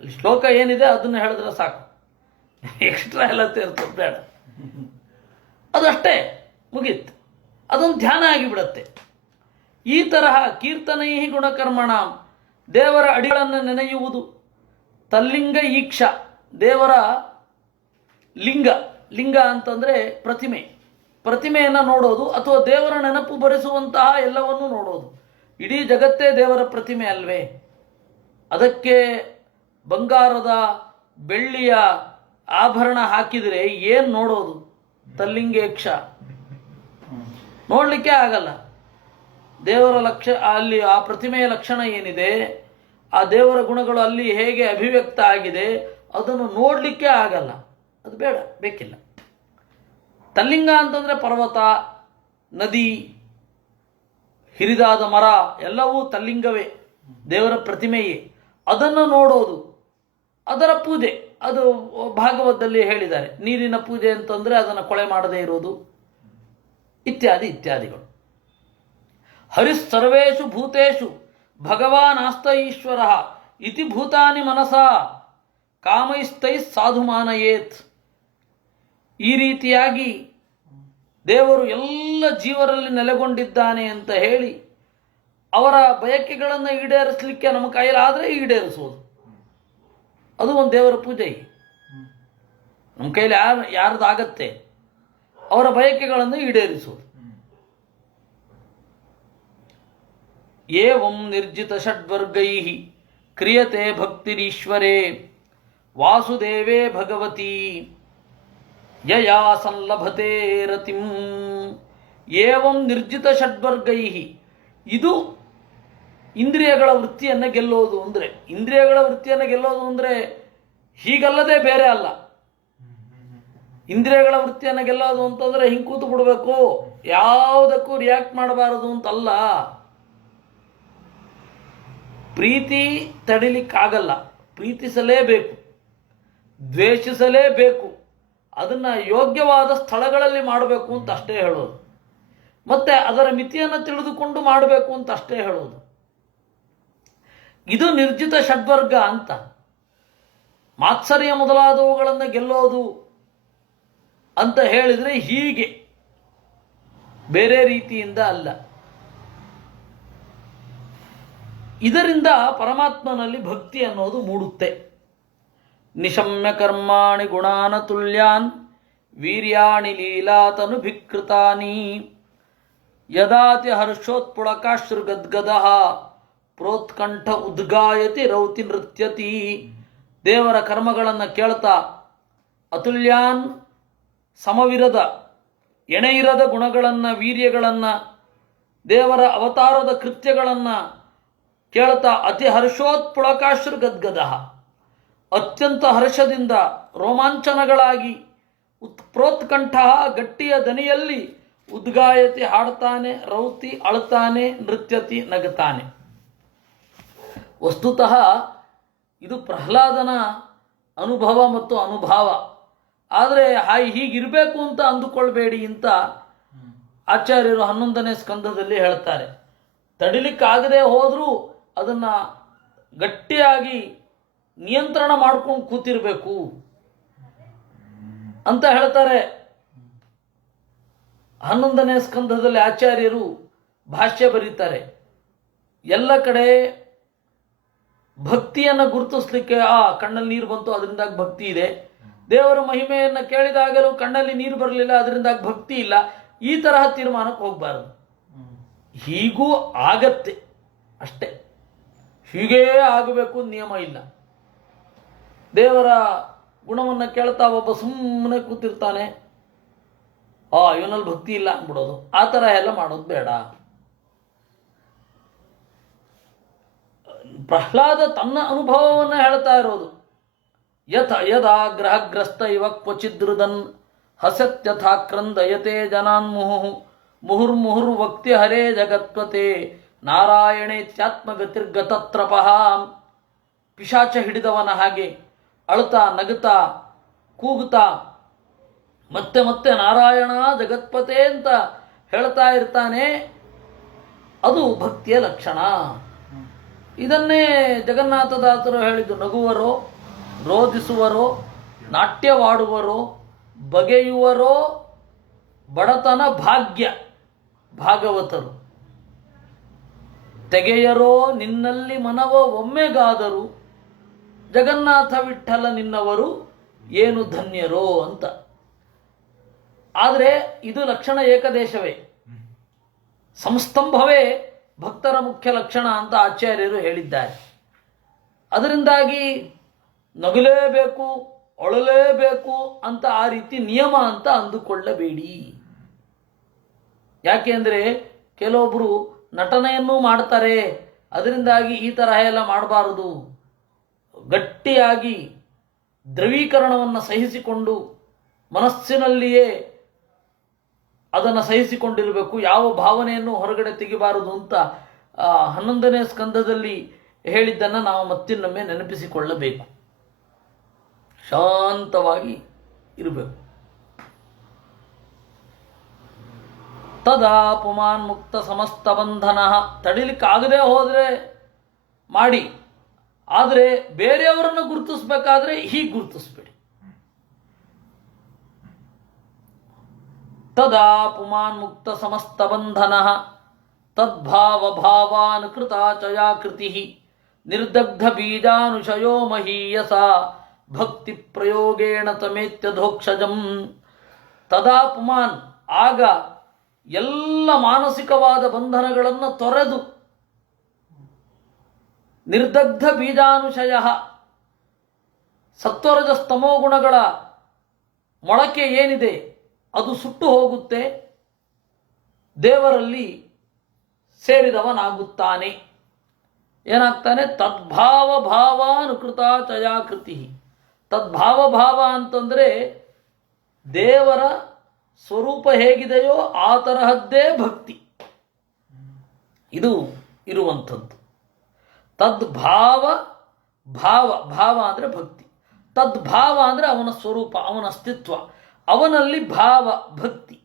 ಅಲ್ಲಿ ಶ್ಲೋಕ ಏನಿದೆ ಅದನ್ನು ಹೇಳಿದ್ರೆ ಸಾಕು, ಎಕ್ಸ್ಟ್ರಾ ಎಲ್ಲ ಸೇರ್ತದೆ ಬೇಡ. ಅದಷ್ಟೇ ಮುಗೀತು, ಅದೊಂದು ಧ್ಯಾನ ಆಗಿಬಿಡತ್ತೆ. ಈ ತರಹ ಕೀರ್ತನೈ ಗುಣಕರ್ಮಣ, ದೇವರ ಅಡಿಗಳನ್ನು ನೆನೆಯುವುದು. ತಲ್ಲಿಂಗ ಈಕ್ಷ, ದೇವರ ಲಿಂಗ, ಲಿಂಗ ಅಂತಂದರೆ ಪ್ರತಿಮೆಯನ್ನು ನೋಡೋದು ಅಥವಾ ದೇವರ ನೆನಪು ಬರೆಸುವಂತಹ ಎಲ್ಲವನ್ನೂ ನೋಡೋದು. ಇಡೀ ಜಗತ್ತೇ ದೇವರ ಪ್ರತಿಮೆ ಅಲ್ವೇ? ಅದಕ್ಕೆ ಬಂಗಾರದ ಬೆಳ್ಳಿಯ ಆಭರಣ ಹಾಕಿದರೆ ಏನು ನೋಡೋದು? ತಲ್ಲಿಂಗೇಕ್ಷ ನೋಡಲಿಕ್ಕೆ ಆಗಲ್ಲ. ದೇವರ ಅಲ್ಲಿ ಆ ಪ್ರತಿಮೆಯ ಲಕ್ಷಣ ಏನಿದೆ, ಆ ದೇವರ ಗುಣಗಳು ಅಲ್ಲಿ ಹೇಗೆ ಅಭಿವ್ಯಕ್ತ ಆಗಿದೆ, ಅದನ್ನು ನೋಡಲಿಕ್ಕೆ ಆಗಲ್ಲ. ಅದು ಬೇಕಿಲ್ಲ. ತಲ್ಲಿಂಗ ಅಂತಂದರೆ ಪರ್ವತ, ನದಿ, ಹಿರಿದಾದ ಮರ ಎಲ್ಲವೂ ತಲ್ಲಿಂಗವೇ, ದೇವರ ಪ್ರತಿಮೆಯೇ. ಅದನ್ನು ನೋಡೋದು, ಅದರ ಪೂಜೆ. ಅದು ಭಾಗವತದಲ್ಲಿ ಹೇಳಿದ್ದಾರೆ. ನೀರಿನ ಪೂಜೆ ಅಂತಂದರೆ ಅದನ್ನು ಕೊಳೆ ಮಾಡದೇ ಇರೋದು, ಇತ್ಯಾದಿಗಳು. ಹರಿಸ್ಸರ್ವೇಷು ಭೂತೇಷು ಭಗವಾನ್ ಆಸ್ತ ಈಶ್ವರ ಇತಿ ಭೂತಾನಿ ಮನಸಾ ಕಾಮೈಸ್ತೈ ಸಾಧುಮಾನಯೇತ್. ಈ ರೀತಿಯಾಗಿ ದೇವರು ಎಲ್ಲ ಜೀವರಲ್ಲಿ ನೆಲೆಗೊಂಡಿದ್ದಾನೆ ಅಂತ ಹೇಳಿ ಅವರ ಬಯಕೆಗಳನ್ನು ಈಡೇರಿಸಲಿಕ್ಕೆ ನಮ್ಮ ಕೈಲಾದರೆ ಈಡೇರಿಸೋದು, ಅದು ಒಂದು ದೇವರ ಪೂಜೆ. ನಮ್ಮ ಕೈಲಿ ಯಾರ್ದಾಗತ್ತೆ ಅವರ ಬಯಕೆಗಳನ್ನು ಈಡೇರಿಸೋದು. ಏವಂ ನಿರ್ಜಿತ ಷಡ್ವರ್ಗೈ ಕ್ರಿಯತೆ ಭಕ್ತಿರೀಶ್ವರೇ ವಾಸುದೇವೇ ಭಗವತಿ ಯಯಾ ಸಂಲಭತೆ ರತಿಂ. ಏವಂ ನಿರ್ಜಿತ ಷಡ್ವರ್ಗೈ, ಇದು ಇಂದ್ರಿಯಗಳ ವೃತ್ತಿಯನ್ನು ಗೆಲ್ಲೋದು ಅಂದರೆ, ಇಂದ್ರಿಯಗಳ ವೃತ್ತಿಯನ್ನು ಗೆಲ್ಲೋದು ಅಂದರೆ ಹೀಗಲ್ಲದೆ ಬೇರೆ ಅಲ್ಲ. ಇಂದ್ರಿಯಗಳ ವೃತ್ತಿಯನ್ನು ಗೆಲ್ಲೋದು ಅಂತಂದರೆ ಹಿಂಗೆ ಕೂತು ಬಿಡಬೇಕು, ಯಾವುದಕ್ಕೂ ರಿಯಾಕ್ಟ್ ಮಾಡಬಾರದು ಅಂತಲ್ಲ. ಪ್ರೀತಿ ತಡಿಲಿಕ್ಕಾಗಲ್ಲ, ಪ್ರೀತಿಸಲೇಬೇಕು, ದ್ವೇಷಿಸಲೇಬೇಕು. ಅದನ್ನು ಯೋಗ್ಯವಾದ ಸ್ಥಳಗಳಲ್ಲಿ ಮಾಡಬೇಕು ಅಂತ ಅಷ್ಟೇ ಹೇಳೋದು. ಮತ್ತೆ ಅದರ ಮಿತಿಯನ್ನು ತಿಳಿದುಕೊಂಡು ಮಾಡಬೇಕು ಅಂತ ಅಷ್ಟೇ ಹೇಳೋದು. ಇದು ನಿರ್ಜಿತ ಷಡ್ವರ್ಗ ಅಂತ. ಮಾತ್ಸರ್ಯ ಮೊದಲಾದವುಗಳನ್ನು ಗೆಲ್ಲೋದು ಅಂತ ಹೇಳಿದರೆ ಹೀಗೆ, ಬೇರೆ ರೀತಿಯಿಂದ ಅಲ್ಲ. ಇದರಿಂದ ಪರಮಾತ್ಮನಲ್ಲಿ ಭಕ್ತಿ ಅನ್ನೋದು ಮೂಡುತ್ತೆ. ನಿಶಮ್ಯ ಕರ್ಮಾಣಿ ಗುಣಾನ ತುಲ್ಯಾನ್ ವೀರ್ಯಾಣಿ ಲೀಲಾತನು ಭಿಕೃತಾನಿ ಯದಾತಿ ಹರ್ಷೋತ್ಪುಳಕಾಶ್ರುಗದ್ಗದ ಪ್ರೋತ್ಕಂಠ ಉದ್ಗಾಯತಿ ರೌತಿ ನೃತ್ಯತಿ. ದೇವರ ಕರ್ಮಗಳನ್ನು ಕೇಳ್ತಾ ಅತುಲ್ಯಾನ್, ಸಮವಿರದ ಎಣೆಯಿರದ ಗುಣಗಳನ್ನು, ವೀರ್ಯಗಳನ್ನು, ದೇವರ ಅವತಾರದ ಕೃತ್ಯಗಳನ್ನು ಕೇಳ್ತಾ ಅತಿ ಹರ್ಷೋತ್ಪುಳಕಾಶ್ರು ಗದ್ಗದ, ಅತ್ಯಂತ ಹರ್ಷದಿಂದ ರೋಮಾಂಚನಗಳಾಗಿ ಪ್ರೋತ್ಕಂಠ, ಗಟ್ಟಿಯ ದನಿಯಲ್ಲಿ ಉದ್ಗಾಯತಿ, ಹಾಡ್ತಾನೆ, ರೌತಿ ಅಳ್ತಾನೆ, ನೃತ್ಯತಿ ನಗುತ್ತಾನೆ. ವಸ್ತುತಃ ಇದು ಪ್ರಹ್ಲಾದನ ಅನುಭವ ಮತ್ತು ಅನುಭಾವ. ಆದರೆ ಹೀಗಿರಬೇಕು ಅಂತ ಅಂದುಕೊಳ್ಬೇಡಿ ಅಂತ ಆಚಾರ್ಯರು 11ನೇ ಸ್ಕಂದದಲ್ಲಿ ಹೇಳ್ತಾರೆ. ತಡಿಲಿಕ್ಕಾಗದೆ ಹೋದರೂ ಅದನ್ನು ಗಟ್ಟಿಯಾಗಿ ನಿಯಂತ್ರಣ ಮಾಡ್ಕೊಂಡು ಕೂತಿರಬೇಕು ಅಂತ ಹೇಳ್ತಾರೆ. 11ನೇ ಸ್ಕಂದದಲ್ಲಿ ಆಚಾರ್ಯರು ಭಾಷ್ಯ ಬರೀತಾರೆ. ಎಲ್ಲ ಕಡೆ ಭಕ್ತಿಯನ್ನು ಗುರುತಿಸ್ಲಿಕ್ಕೆ ಕಣ್ಣಲ್ಲಿ ನೀರು ಬಂತು ಅದರಿಂದಾಗಿ ಭಕ್ತಿ ಇದೆ, ದೇವರ ಮಹಿಮೆಯನ್ನು ಕೇಳಿದಾಗಲೂ ಕಣ್ಣಲ್ಲಿ ನೀರು ಬರಲಿಲ್ಲ ಅದರಿಂದಾಗಿ ಭಕ್ತಿ ಇಲ್ಲ, ಈ ತರಹ ತೀರ್ಮಾನಕ್ಕೆ ಹೋಗಬಾರದು. ಹೀಗೂ ಆಗತ್ತೆ ಅಷ್ಟೇ, ಹೀಗೇ ಆಗಬೇಕು ನಿಯಮ ಇಲ್ಲ. ದೇವರ ಗುಣವನ್ನು ಕೇಳ್ತಾ ಒಬ್ಬ ಸುಮ್ಮನೆ ಕೂತಿರ್ತಾನೆ, ಇವನಲ್ಲಿ ಭಕ್ತಿ ಇಲ್ಲ ಅಂದ್ಬಿಡೋದು, ಆ ಥರ ಎಲ್ಲ ಮಾಡೋದು ಬೇಡ. ಪ್ರಹ್ಲಾದ ತನ್ನ ಅನುಭವವನ್ನು ಹೇಳ್ತಾ ಇರೋದು. ಯದಾ ಗ್ರಹಗ್ರಸ್ತ ಇವ ಕ್ವಚಿದೃದನ್ ಹಸತ್ಯಥಾ ಕ್ರಂದಯತೆ ಜನಾನ್ ಮುಹುರ್ಮುಹುರ್ವಕ್ತಿ ಹರೇ ಜಗತ್ವತೆ ನಾರಾಯಣೇತ್ಯಾತ್ಮಗತಿರ್ಗತತ್ರಪಃ. ಪಿಶಾಚ ಹಿಡಿದವನ ಹಾಗೆ ಅಳುತ್ತಾ ನಗುತ್ತಾ ಕೂಗುತ್ತಾ ಮತ್ತೆ ಮತ್ತೆ ನಾರಾಯಣ ಜಗತ್ಪತೆ ಅಂತ ಹೇಳ್ತಾ ಇರ್ತಾನೆ, ಅದು ಭಕ್ತಿಯ ಲಕ್ಷಣ. ಇದನ್ನೇ ಜಗನ್ನಾಥದಾಸರು ಹೇಳಿದ್ದು. ನಗುವರೋ, ರೋಧಿಸುವರೋ, ನಾಟ್ಯವಾಡುವರೋ, ಬಗೆಯುವರೋ ಬಡತನ ಭಾಗ್ಯ ಭಾಗವತರು. ತೆಗೆಯರೋ ನಿನ್ನಲ್ಲಿ ಮನವ ಒಮ್ಮೆಗಾದರೂ, ಜಗನ್ನಾಥ ವಿಠ್ಠಲ ನಿನ್ನವರು ಏನು ಧನ್ಯರೋ ಅಂತ. ಆದರೆ ಇದು ಲಕ್ಷಣ ಏಕದೇಶವೇ, ಸಂಸ್ತಂಭವೇ ಭಕ್ತರ ಮುಖ್ಯ ಲಕ್ಷಣ ಅಂತ ಆಚಾರ್ಯರು ಹೇಳಿದ್ದಾರೆ. ಅದರಿಂದಾಗಿ ನಗಲೇಬೇಕು, ಅಳಲೇಬೇಕು ಅಂತ ಆ ರೀತಿ ನಿಯಮ ಅಂತ ಅಂದುಕೊಳ್ಳಬೇಡಿ. ಯಾಕೆಂದರೆ ಕೆಲವೊಬ್ಬರು ನಟನೆಯನ್ನೂ ಮಾಡ್ತಾರೆ, ಅದರಿಂದಾಗಿ ಈ ತರಹ ಎಲ್ಲ ಮಾಡಬಾರದು. ಗಟ್ಟಿಯಾಗಿ ದ್ರವೀಕರಣವನ್ನು ಸಹಿಸಿಕೊಂಡು ಮನಸ್ಸಿನಲ್ಲಿಯೇ ಅದನ್ನು ಸಹಿಸಿಕೊಂಡಿರಬೇಕು. ಯಾವ ಭಾವನೆಯನ್ನು ಹೊರಗಡೆ ತೆಗಿಬಾರದು ಅಂತ 11ನೇ ಸ್ಕಂದದಲ್ಲಿ ಹೇಳಿದ್ದನ್ನು ನಾವು ಮತ್ತಿನ್ನೊಮ್ಮೆ ನೆನಪಿಸಿಕೊಳ್ಳಬೇಕು. ಶಾಂತವಾಗಿ ಇರಬೇಕು. ತದಾ ಪುಮಾನ್ ಮುಕ್ತ ಸಮಸ್ತ ಬಂಧನ. ತಡಿಲಿಕ್ಕಾಗದೆ ಹೋದರೆ ಮಾಡಿ, ಆದರೆ ಬೇರೆಯವರನ್ನು ಗುರುತಿಸ್ಬೇಕಾದ್ರೆ ಹೀಗೆ ಗುರುತಿಸ್ಬೇಡಿ. ತದಾ ಪುಮಾನ್ ಮುಕ್ತ ಸಮಸ್ತ ಬಂಧನ ತದ್ಭಾವ ಭಾವಾನುಕೃತ ಚಯಾಕೃತಿ ನಿರ್ದಗ್ಧ ಬೀಜಾನುಶಯೋ ಮಹೀಯಸ ಭಕ್ತಿ ಪ್ರಯೋಗೇಣ ತಮೇತ್ಯಧೋಕ್ಷಜಂ. ತದಾ ಪುಮಾನ್, ಆಗ ಎಲ್ಲ ಮಾನಸಿಕವಾದ ಬಂಧನಗಳನ್ನು ತೊರೆದು, ನಿರ್ದಗ್ಧ ಬೀಜಾನುಶಯ, ಸತ್ವರಜಸ್ತಮೋ ಗುಣಗಳ ಮೊಳಕೆ ಏನಿದೆ ಅದು ಸುಟ್ಟು ಹೋಗುತ್ತೆ, ದೇವರಲ್ಲಿ ಸೇರಿದವನಾಗುತ್ತಾನೆ. ಏನಾಗ್ತಾನೆ? ತದ್ಭಾವ ಭಾವಾನುಕೃತ ಚಯಾಕೃತಿ. ತದ್ಭಾವ ಭಾವ ಅಂತಂದರೆ ದೇವರ ಸ್ವರೂಪ ಹೇಗಿದೆಯೋ ಆ ತರಹದ್ದೇ ಭಕ್ತಿ ಇದು ಇರುವಂಥದ್ದು. ತದ್ಭಾವ ಭಾವ, ಭಾವ ಅಂದರೆ ಭಕ್ತಿ, ತದ್ಭಾವ ಅಂದರೆ ಅವನ ಸ್ವರೂಪ, ಅವನ ಅಸ್ತಿತ್ವ, ಅವನಲ್ಲಿ ಭಾವ ಭಕ್ತಿ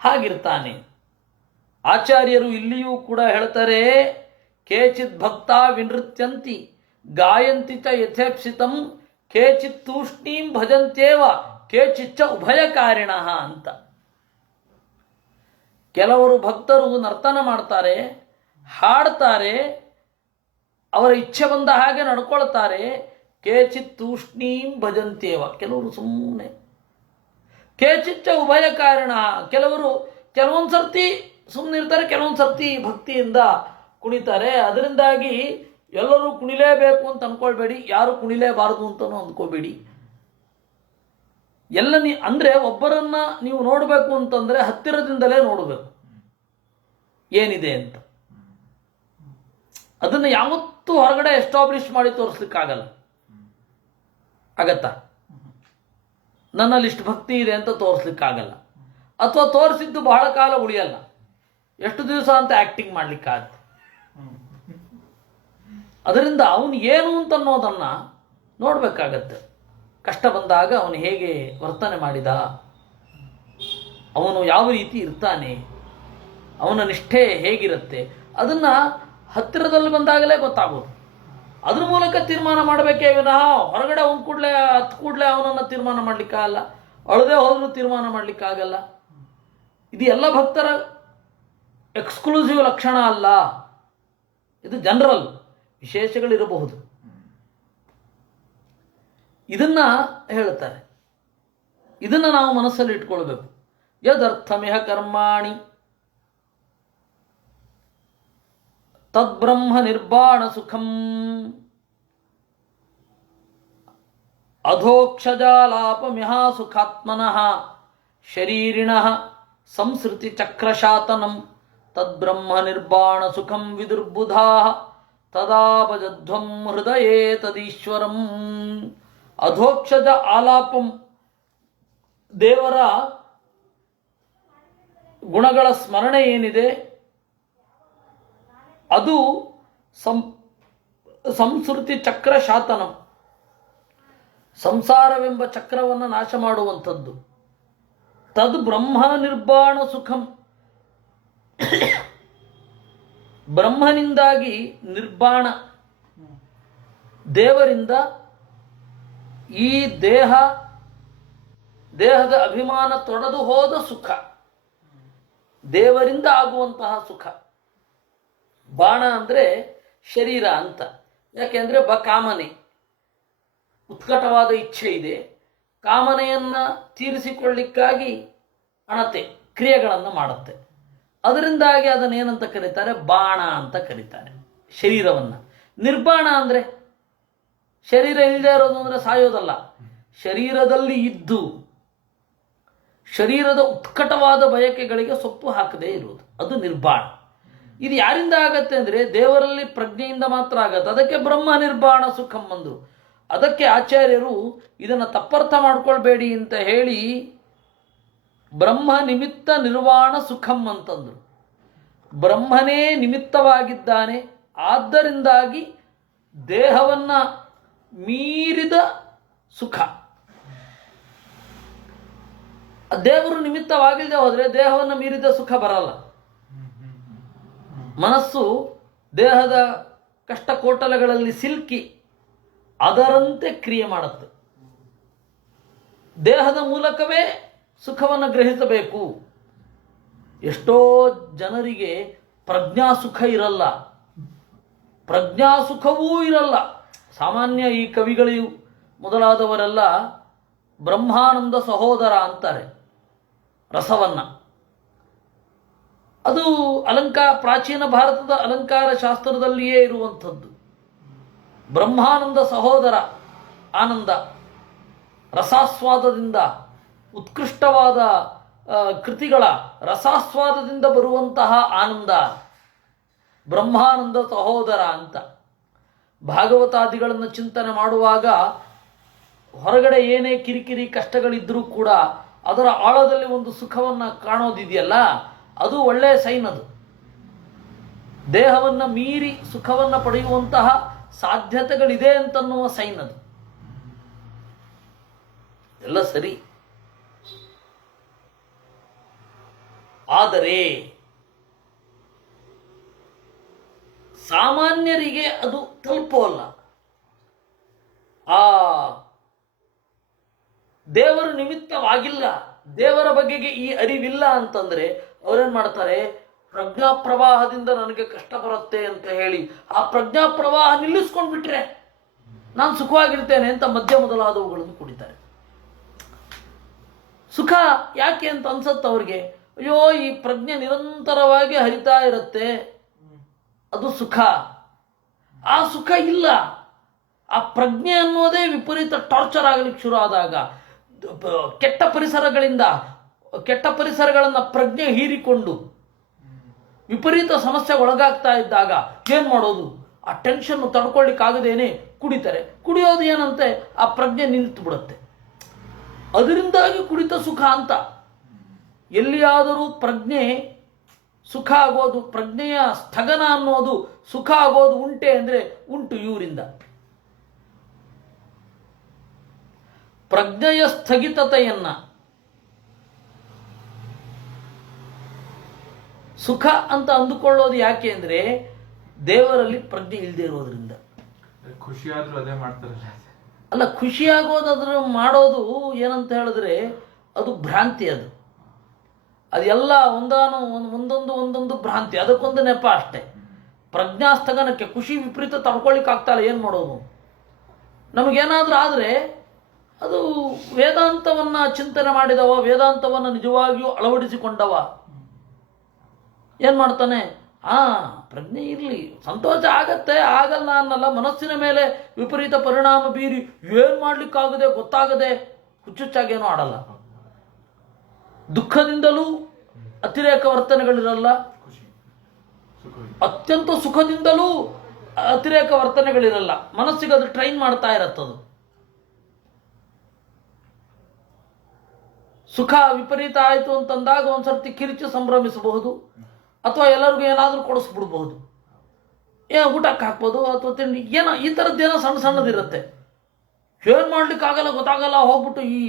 ಹಾಗಿರ್ತಾನೆ. ಆಚಾರ್ಯರು ಇಲ್ಲಿಯೂ ಕೂಡ ಹೇಳ್ತಾರೆ, ಕೇಚಿತ್ ಭಕ್ತ ವಿನೃತ್ಯಂತಿ ಗಾಯಂತಿ ಚ ಯಥೇಪ್ಸಿತಂ ಕೇಚಿತ್ ತೂಷ್ಣೀಂ ಭಜಂತ್ಯೇವ ಕೇಚಿಚ್ಚ ಉಭಯಕಾರಿಣ ಅಂತ. ಕೆಲವರು ಭಕ್ತರು ನರ್ತನ ಮಾಡ್ತಾರೆ, ಹಾಡ್ತಾರೆ, ಅವರ ಇಚ್ಛೆ ಬಂದ ಹಾಗೆ ನಡ್ಕೊಳ್ತಾರೆ. ಕೇಚಿತ್ ತೂಷ್ಣೀಂ ಭಜಂತ್ಯೇವ, ಕೆಲವರು ಸುಮ್ಮನೆ. ಕೇಚಿಚ್ಚ ಉಭಯಕಾರಿಣ, ಕೆಲವೊಂದು ಸರ್ತಿ ಸುಮ್ಮನಿರ್ತಾರೆ, ಕೆಲವೊಂದು ಸರ್ತಿ ಭಕ್ತಿಯಿಂದ ಕುಣಿತಾರೆ. ಅದರಿಂದಾಗಿ ಎಲ್ಲರೂ ಕುಣಿಲೇಬೇಕು ಅಂತ ಅಂದ್ಕೊಳ್ಬೇಡಿ, ಯಾರು ಕುಣಿಲೇಬಾರದು ಅಂತಲೂ ಅಂದ್ಕೋಬೇಡಿ. ಅಂದರೆ ಒಬ್ಬರನ್ನ ನೀವು ನೋಡಬೇಕು ಅಂತಂದರೆ ಹತ್ತಿರದಿಂದಲೇ ನೋಡಬೇಕು ಏನಿದೆ ಅಂತ. ಅದನ್ನು ಯಾವತ್ತೂ ಹೊರಗಡೆ ಎಸ್ಟಾಬ್ಲಿಷ್ ಮಾಡಿ ತೋರಿಸ್ಲಿಕ್ಕಾಗಲ್ಲ. ಆಗತ್ತಾ? ನನ್ನಲ್ಲಿ ಇಷ್ಟು ಭಕ್ತಿ ಇದೆ ಅಂತ ತೋರಿಸ್ಲಿಕ್ಕಾಗಲ್ಲ, ಅಥವಾ ತೋರಿಸಿದ್ದು ಬಹಳ ಕಾಲ ಉಳಿಯಲ್ಲ, ಎಷ್ಟು ದಿವಸ ಅಂತ ಆ್ಯಕ್ಟಿಂಗ್ ಮಾಡಲಿಕ್ಕಾಗತ್ತೆ. ಅದರಿಂದ ಅವನು ಏನು ಅಂತ ಅನ್ನೋದನ್ನು ನೋಡಬೇಕಾಗತ್ತೆ. ಕಷ್ಟ ಬಂದಾಗ ಅವನು ಹೇಗೆ ವರ್ತನೆ ಮಾಡಿದ, ಅವನು ಯಾವ ರೀತಿ ಇರ್ತಾನೆ, ಅವನ ನಿಷ್ಠೆ ಹೇಗಿರುತ್ತೆ, ಅದನ್ನು ಹತ್ತಿರದಲ್ಲಿ ಬಂದಾಗಲೇ ಗೊತ್ತಾಗೋದು. ಅದ್ರ ಮೂಲಕ ತೀರ್ಮಾನ ಮಾಡಬೇಕೇ ವಿನಃ ಹೊರಗಡೆ ಒಂದು ಕೂಡಲೇ ಅವನನ್ನು ತೀರ್ಮಾನ ಮಾಡಲಿಕ್ಕಾಗಲ್ಲ, ಅಳದೆ ಹೋದರೂ ತೀರ್ಮಾನ ಮಾಡಲಿಕ್ಕಾಗಲ್ಲ. ಇದು ಎಲ್ಲ ಭಕ್ತರ ಎಕ್ಸ್ಕ್ಲೂಸಿವ್ ಲಕ್ಷಣ ಅಲ್ಲ, ಇದು ಜನರಲ್. ವಿಶೇಷಗಳಿರಬಹುದು. ಇದನ್ನ ಹೇಳ್ತಾರೆ. ಇದನ್ನು ನಾವು ಮನಸ್ಸಲ್ಲಿ ಇಟ್ಕೊಳ್ಬೇಕು. ಯದರ್ಥಮಿಹ ಕರ್ಮಾಣಿ ತದ್ಬ್ರಹ್ಮ ನಿರ್ವಾಣ ಸುಖಂ ಅಧೋಕ್ಷಜಾಲಾಪಮಿಹಾ ಸುಖಾತ್ಮನಃ ಶರೀರಿಣಃ ಸಂಸೃತಿ ಚಕ್ರಶಾತನಂ ತದ್ಬ್ರಹ್ಮ ನಿರ್ವಾಣ ಸುಖಂ ವಿದುರ್ಬುಧಾಃ ತದಾಪಜಧ್ವಂ ಹೃದಯೇ ತದೀಶ್ವರಂ. ಅಧೋಕ್ಷಜ ಆಲಾಪಂ, ದೇವರ ಗುಣಗಳ ಸ್ಮರಣೆ ಏನಿದೆ ಅದು ಸಂಸ್ಕೃತಿ ಚಕ್ರ ಶಾತನಂ, ಸಂಸಾರವೆಂಬ ಚಕ್ರವನ್ನು ನಾಶ ಮಾಡುವಂಥದ್ದು. ತದ್ ಬ್ರಹ್ಮ ನಿರ್ವಾಣ ಸುಖಂ. ಬ್ರಹ್ಮನಿಂದಾಗಿ ನಿರ್ವಾಣ, ದೇವರಿಂದ ಈ ದೇಹದ ಅಭಿಮಾನ ತೊಡೆದು ಹೋದ ಸುಖ, ದೇವರಿಂದ ಆಗುವಂತಹ ಸುಖ. ಬಾಣ ಅಂದರೆ ಶರೀರ ಅಂತ. ಯಾಕೆಂದರೆ ಕಾಮನೆ, ಉತ್ಕಟವಾದ ಇಚ್ಛೆ ಇದೆ. ಕಾಮನೆಯನ್ನು ತೀರಿಸಿಕೊಳ್ಳಿಕ್ಕಾಗಿ ಅಣತೆ ಕ್ರಿಯೆಗಳನ್ನು ಮಾಡುತ್ತೆ. ಅದರಿಂದಾಗಿ ಅದನ್ನೇನಂತ ಕರೀತಾರೆ? ಬಾಣ ಅಂತ ಕರೀತಾರೆ ಶರೀರವನ್ನು. ನಿರ್ಬಾಣ ಅಂದರೆ ಶರೀರ ಇಲ್ಲದೆ ಇರೋದು ಅಂದರೆ ಸಾಯೋದಲ್ಲ, ಶರೀರದಲ್ಲಿ ಇದ್ದು ಶರೀರದ ಉತ್ಕಟವಾದ ಬಯಕೆಗಳಿಗೆ ಸೊಪ್ಪು ಹಾಕದೇ ಇರುವುದು, ಅದು ನಿರ್ಬಾಣ. ಇದು ಯಾರಿಂದ ಆಗತ್ತೆ ಅಂದರೆ ದೇವರಲ್ಲಿ ಪ್ರಜ್ಞೆಯಿಂದ ಮಾತ್ರ ಆಗತ್ತೆ. ಅದಕ್ಕೆ ಬ್ರಹ್ಮ ನಿರ್ಬಾಣ ಸುಖಂ ಅಂದರು. ಅದಕ್ಕೆ ಆಚಾರ್ಯರು ಇದನ್ನು ತಪ್ಪರ್ಥ ಮಾಡ್ಕೊಳ್ಬೇಡಿ ಅಂತ ಹೇಳಿ ಬ್ರಹ್ಮ ನಿಮಿತ್ತ ನಿರ್ವಾಣ ಸುಖಂ ಅಂತಂದರು. ಬ್ರಹ್ಮನೇ ನಿಮಿತ್ತವಾಗಿದ್ದಾನೆ, ಆದ್ದರಿಂದಾಗಿ ದೇಹವನ್ನು ಮೀರಿದ ಸುಖ. ದೇವರು ನಿಮಿತ್ತವಾಗಿಲ್ಲದೆ ಹೋದರೆ ದೇಹವನ್ನು ಮೀರಿದ ಸುಖ ಬರಲ್ಲ. ಮನಸ್ಸು ದೇಹದ ಕಷ್ಟಕೋಟಲೆಗಳಲ್ಲಿ ಸಿಲುಕಿ ಅದರಂತೆ ಕ್ರಿಯೆ ಮಾಡುತ್ತೆ. ದೇಹದ ಮೂಲಕವೇ ಸುಖವನ್ನು ಗ್ರಹಿಸಬೇಕು. ಎಷ್ಟೋ ಜನರಿಗೆ ಪ್ರಜ್ಞಾಸುಖ ಇರಲ್ಲ, ಪ್ರಜ್ಞಾಸುಖವೂ ಇರಲ್ಲ. ಸಾಮಾನ್ಯ ಈ ಕವಿಗಳು ಮೊದಲಾದವರೆಲ್ಲ ಬ್ರಹ್ಮಾನಂದ ಸಹೋದರ ಅಂತಾರೆ ರಸವನ್ನ. ಅದು ಪ್ರಾಚೀನ ಭಾರತದ ಅಲಂಕಾರ ಶಾಸ್ತ್ರದಲ್ಲಿಯೇ ಇರುವಂಥದ್ದು. ಬ್ರಹ್ಮಾನಂದ ಸಹೋದರ ಆನಂದ, ರಸಾಸ್ವಾದದಿಂದ, ಉತ್ಕೃಷ್ಟವಾದ ಕೃತಿಗಳ ರಸಾಸ್ವಾದದಿಂದ ಬರುವಂತಹ ಆನಂದ ಬ್ರಹ್ಮಾನಂದ ಸಹೋದರ ಅಂತ. ಭಾಗವತಾದಿಗಳನ್ನು ಚಿಂತನೆ ಮಾಡುವಾಗ ಹೊರಗಡೆ ಏನೇ ಕಿರಿಕಿರಿ ಕಷ್ಟಗಳಿದ್ರೂ ಕೂಡ ಅದರ ಆಳದಲ್ಲಿ ಒಂದು ಸುಖವನ್ನು ಕಾಣೋದಿದೆಯಲ್ಲ, ಅದು ಒಳ್ಳೆಯ ಸೈನ್. ಅದು ದೇಹವನ್ನು ಮೀರಿ ಸುಖವನ್ನು ಪಡೆಯುವಂತಹ ಸಾಧ್ಯತೆಗಳಿದೆ ಅಂತನ್ನುವ ಸೈನ್. ಅದು ಎಲ್ಲ ಸರಿ. ಆದರೆ ಸಾಮಾನ್ಯರಿಗೆ ಅದು ತಲುಪೋಲ್ಲ. ಆ ದೇವರು ನಿಮಿತ್ತವಾಗಿಲ್ಲ, ದೇವರ ಬಗೆಗೆ ಈ ಅರಿವಿಲ್ಲ ಅಂತಂದ್ರೆ ಅವರೇನ್ ಮಾಡ್ತಾರೆ? ಪ್ರಜ್ಞಾ ಪ್ರವಾಹದಿಂದ ನನಗೆ ಕಷ್ಟ ಬರುತ್ತೆ ಅಂತ ಹೇಳಿ ಆ ಪ್ರಜ್ಞಾ ಪ್ರವಾಹ ನಿಲ್ಲಿಸ್ಕೊಂಡ್ಬಿಟ್ರೆ ನಾನು ಸುಖವಾಗಿರ್ತೇನೆ ಅಂತ ಮದ್ಯ ಮೊದಲಾದವುಗಳನ್ನು ಕುಡಿತಾರೆ. ಸುಖ ಯಾಕೆ ಅಂತ ಅನ್ಸತ್ತೆ ಅವ್ರಿಗೆ. ಅಯ್ಯೋ, ಈ ಪ್ರಜ್ಞೆ ನಿರಂತರವಾಗಿ ಹರಿತಾ ಇರುತ್ತೆ, ಅದು ಸುಖ. ಆ ಸುಖ ಇಲ್ಲ. ಆ ಪ್ರಜ್ಞೆ ಅನ್ನೋದೇ ವಿಪರೀತ ಟಾರ್ಚರ್ ಆಗಲಿಕ್ಕೆ ಶುರು ಆದಾಗ, ಕೆಟ್ಟ ಪರಿಸರಗಳನ್ನು ಪ್ರಜ್ಞೆ ಹೀರಿಕೊಂಡು ವಿಪರೀತ ಸಮಸ್ಯೆಗೆ ಒಳಗಾಗ್ತಾ ಇದ್ದಾಗ ಏನ್ ಮಾಡೋದು? ಆ ಟೆನ್ಷನ್ ತಡ್ಕೊಳ್ಳಿಕ್ಕಾಗದೇನೆ ಕುಡಿತಾರೆ. ಕುಡಿಯೋದು ಏನಂತೆ? ಆ ಪ್ರಜ್ಞೆ ನಿಂತು ಬಿಡುತ್ತೆ. ಅದರಿಂದಾಗಿ ಕುಡಿತ ಸುಖ ಅಂತ. ಎಲ್ಲಿಯಾದರೂ ಪ್ರಜ್ಞೆ ಸುಖ ಆಗೋದು, ಪ್ರಜ್ಞೆಯ ಸ್ಥಗನ ಅನ್ನೋದು ಸುಖ ಆಗೋದು ಉಂಟೆ ಅಂದರೆ ಉಂಟು. ಇವರಿಂದ ಪ್ರಜ್ಞೆಯ ಸ್ಥಗಿತತೆಯನ್ನ ಸುಖ ಅಂತ ಅಂದುಕೊಳ್ಳೋದು ಯಾಕೆ ಅಂದ್ರೆ ದೇವರಲ್ಲಿ ಪ್ರಜ್ಞೆ ಇಲ್ಲದೆ ಇರೋದ್ರಿಂದ. ಖುಷಿಯಾದ್ರೂ ಅದೇ ಮಾಡ್ತಾರಲ್ಲ. ಅಲ್ಲ, ಖುಷಿಯಾಗೋದಾದ್ರೂ ಮಾಡೋದು ಏನಂತ ಹೇಳಿದ್ರೆ ಅದು ಭ್ರಾಂತಿ. ಅದೆಲ್ಲ ಒಂದೊಂದು ಭ್ರಾಂತಿ, ಅದಕ್ಕೊಂದು ನೆಪ ಅಷ್ಟೇ. ಪ್ರಜ್ಞಾಸ್ಥಗನಕ್ಕೆ ಖುಷಿ ವಿಪರೀತ ತಡ್ಕೊಳ್ಳಿಕ್ಕೆ ಆಗ್ತಾಯಿಲ್ಲ, ಏನು ಮಾಡೋದು? ನಮಗೇನಾದ್ರೂ ಆದರೆ ಅದು ವೇದಾಂತವನ್ನು ಚಿಂತನೆ ಮಾಡಿದವ, ವೇದಾಂತವನ್ನು ನಿಜವಾಗಿಯೂ ಅಳವಡಿಸಿಕೊಂಡವ ಏನು ಮಾಡ್ತಾನೆ? ಪ್ರಜ್ಞೆ ಇರಲಿ, ಸಂತೋಷ ಆಗತ್ತೆ, ಆಗಲ್ಲ ಅನ್ನಲ್ಲ. ಮನಸ್ಸಿನ ಮೇಲೆ ವಿಪರೀತ ಪರಿಣಾಮ ಬೀರಿ ಏನು ಮಾಡ್ಲಿಕ್ಕಾಗದೆ ಗೊತ್ತಾಗದೆ ಹುಚ್ಚುಚ್ಚಾಗೇನೂ ಆಡಲ್ಲ. ದುಃಖದಿಂದಲೂ ಅತಿರೇಕ ವರ್ತನೆಗಳಿರಲ್ಲ, ಅತ್ಯಂತ ಸುಖದಿಂದಲೂ ಅತಿರೇಕ ವರ್ತನೆಗಳಿರಲ್ಲ. ಮನಸ್ಸಿಗೆ ಅದು ಟ್ರೈನ್ ಮಾಡ್ತಾ ಇರತ್ತದು. ಸುಖ ವಿಪರೀತ ಆಯಿತು ಅಂತಂದಾಗ ಒಂದ್ಸರ್ತಿ ಕಿರಿಚು ಸಂಭ್ರಮಿಸಬಹುದು, ಅಥವಾ ಎಲ್ಲರಿಗೂ ಏನಾದರೂ ಕೊಡಿಸ್ಬಿಡ್ಬಹುದು, ಊಟಕ್ಕೆ ಹಾಕ್ಬೋದು, ಅಥವಾ ತಿಂಡಿ, ಏನೋ ಈ ಥರದ್ದೇನೋ ಸಣ್ಣದಿರುತ್ತೆ. ಏನು ಮಾಡ್ಲಿಕ್ಕಾಗಲ್ಲ, ಗೊತ್ತಾಗಲ್ಲ, ಹೋಗ್ಬಿಟ್ಟು ಈ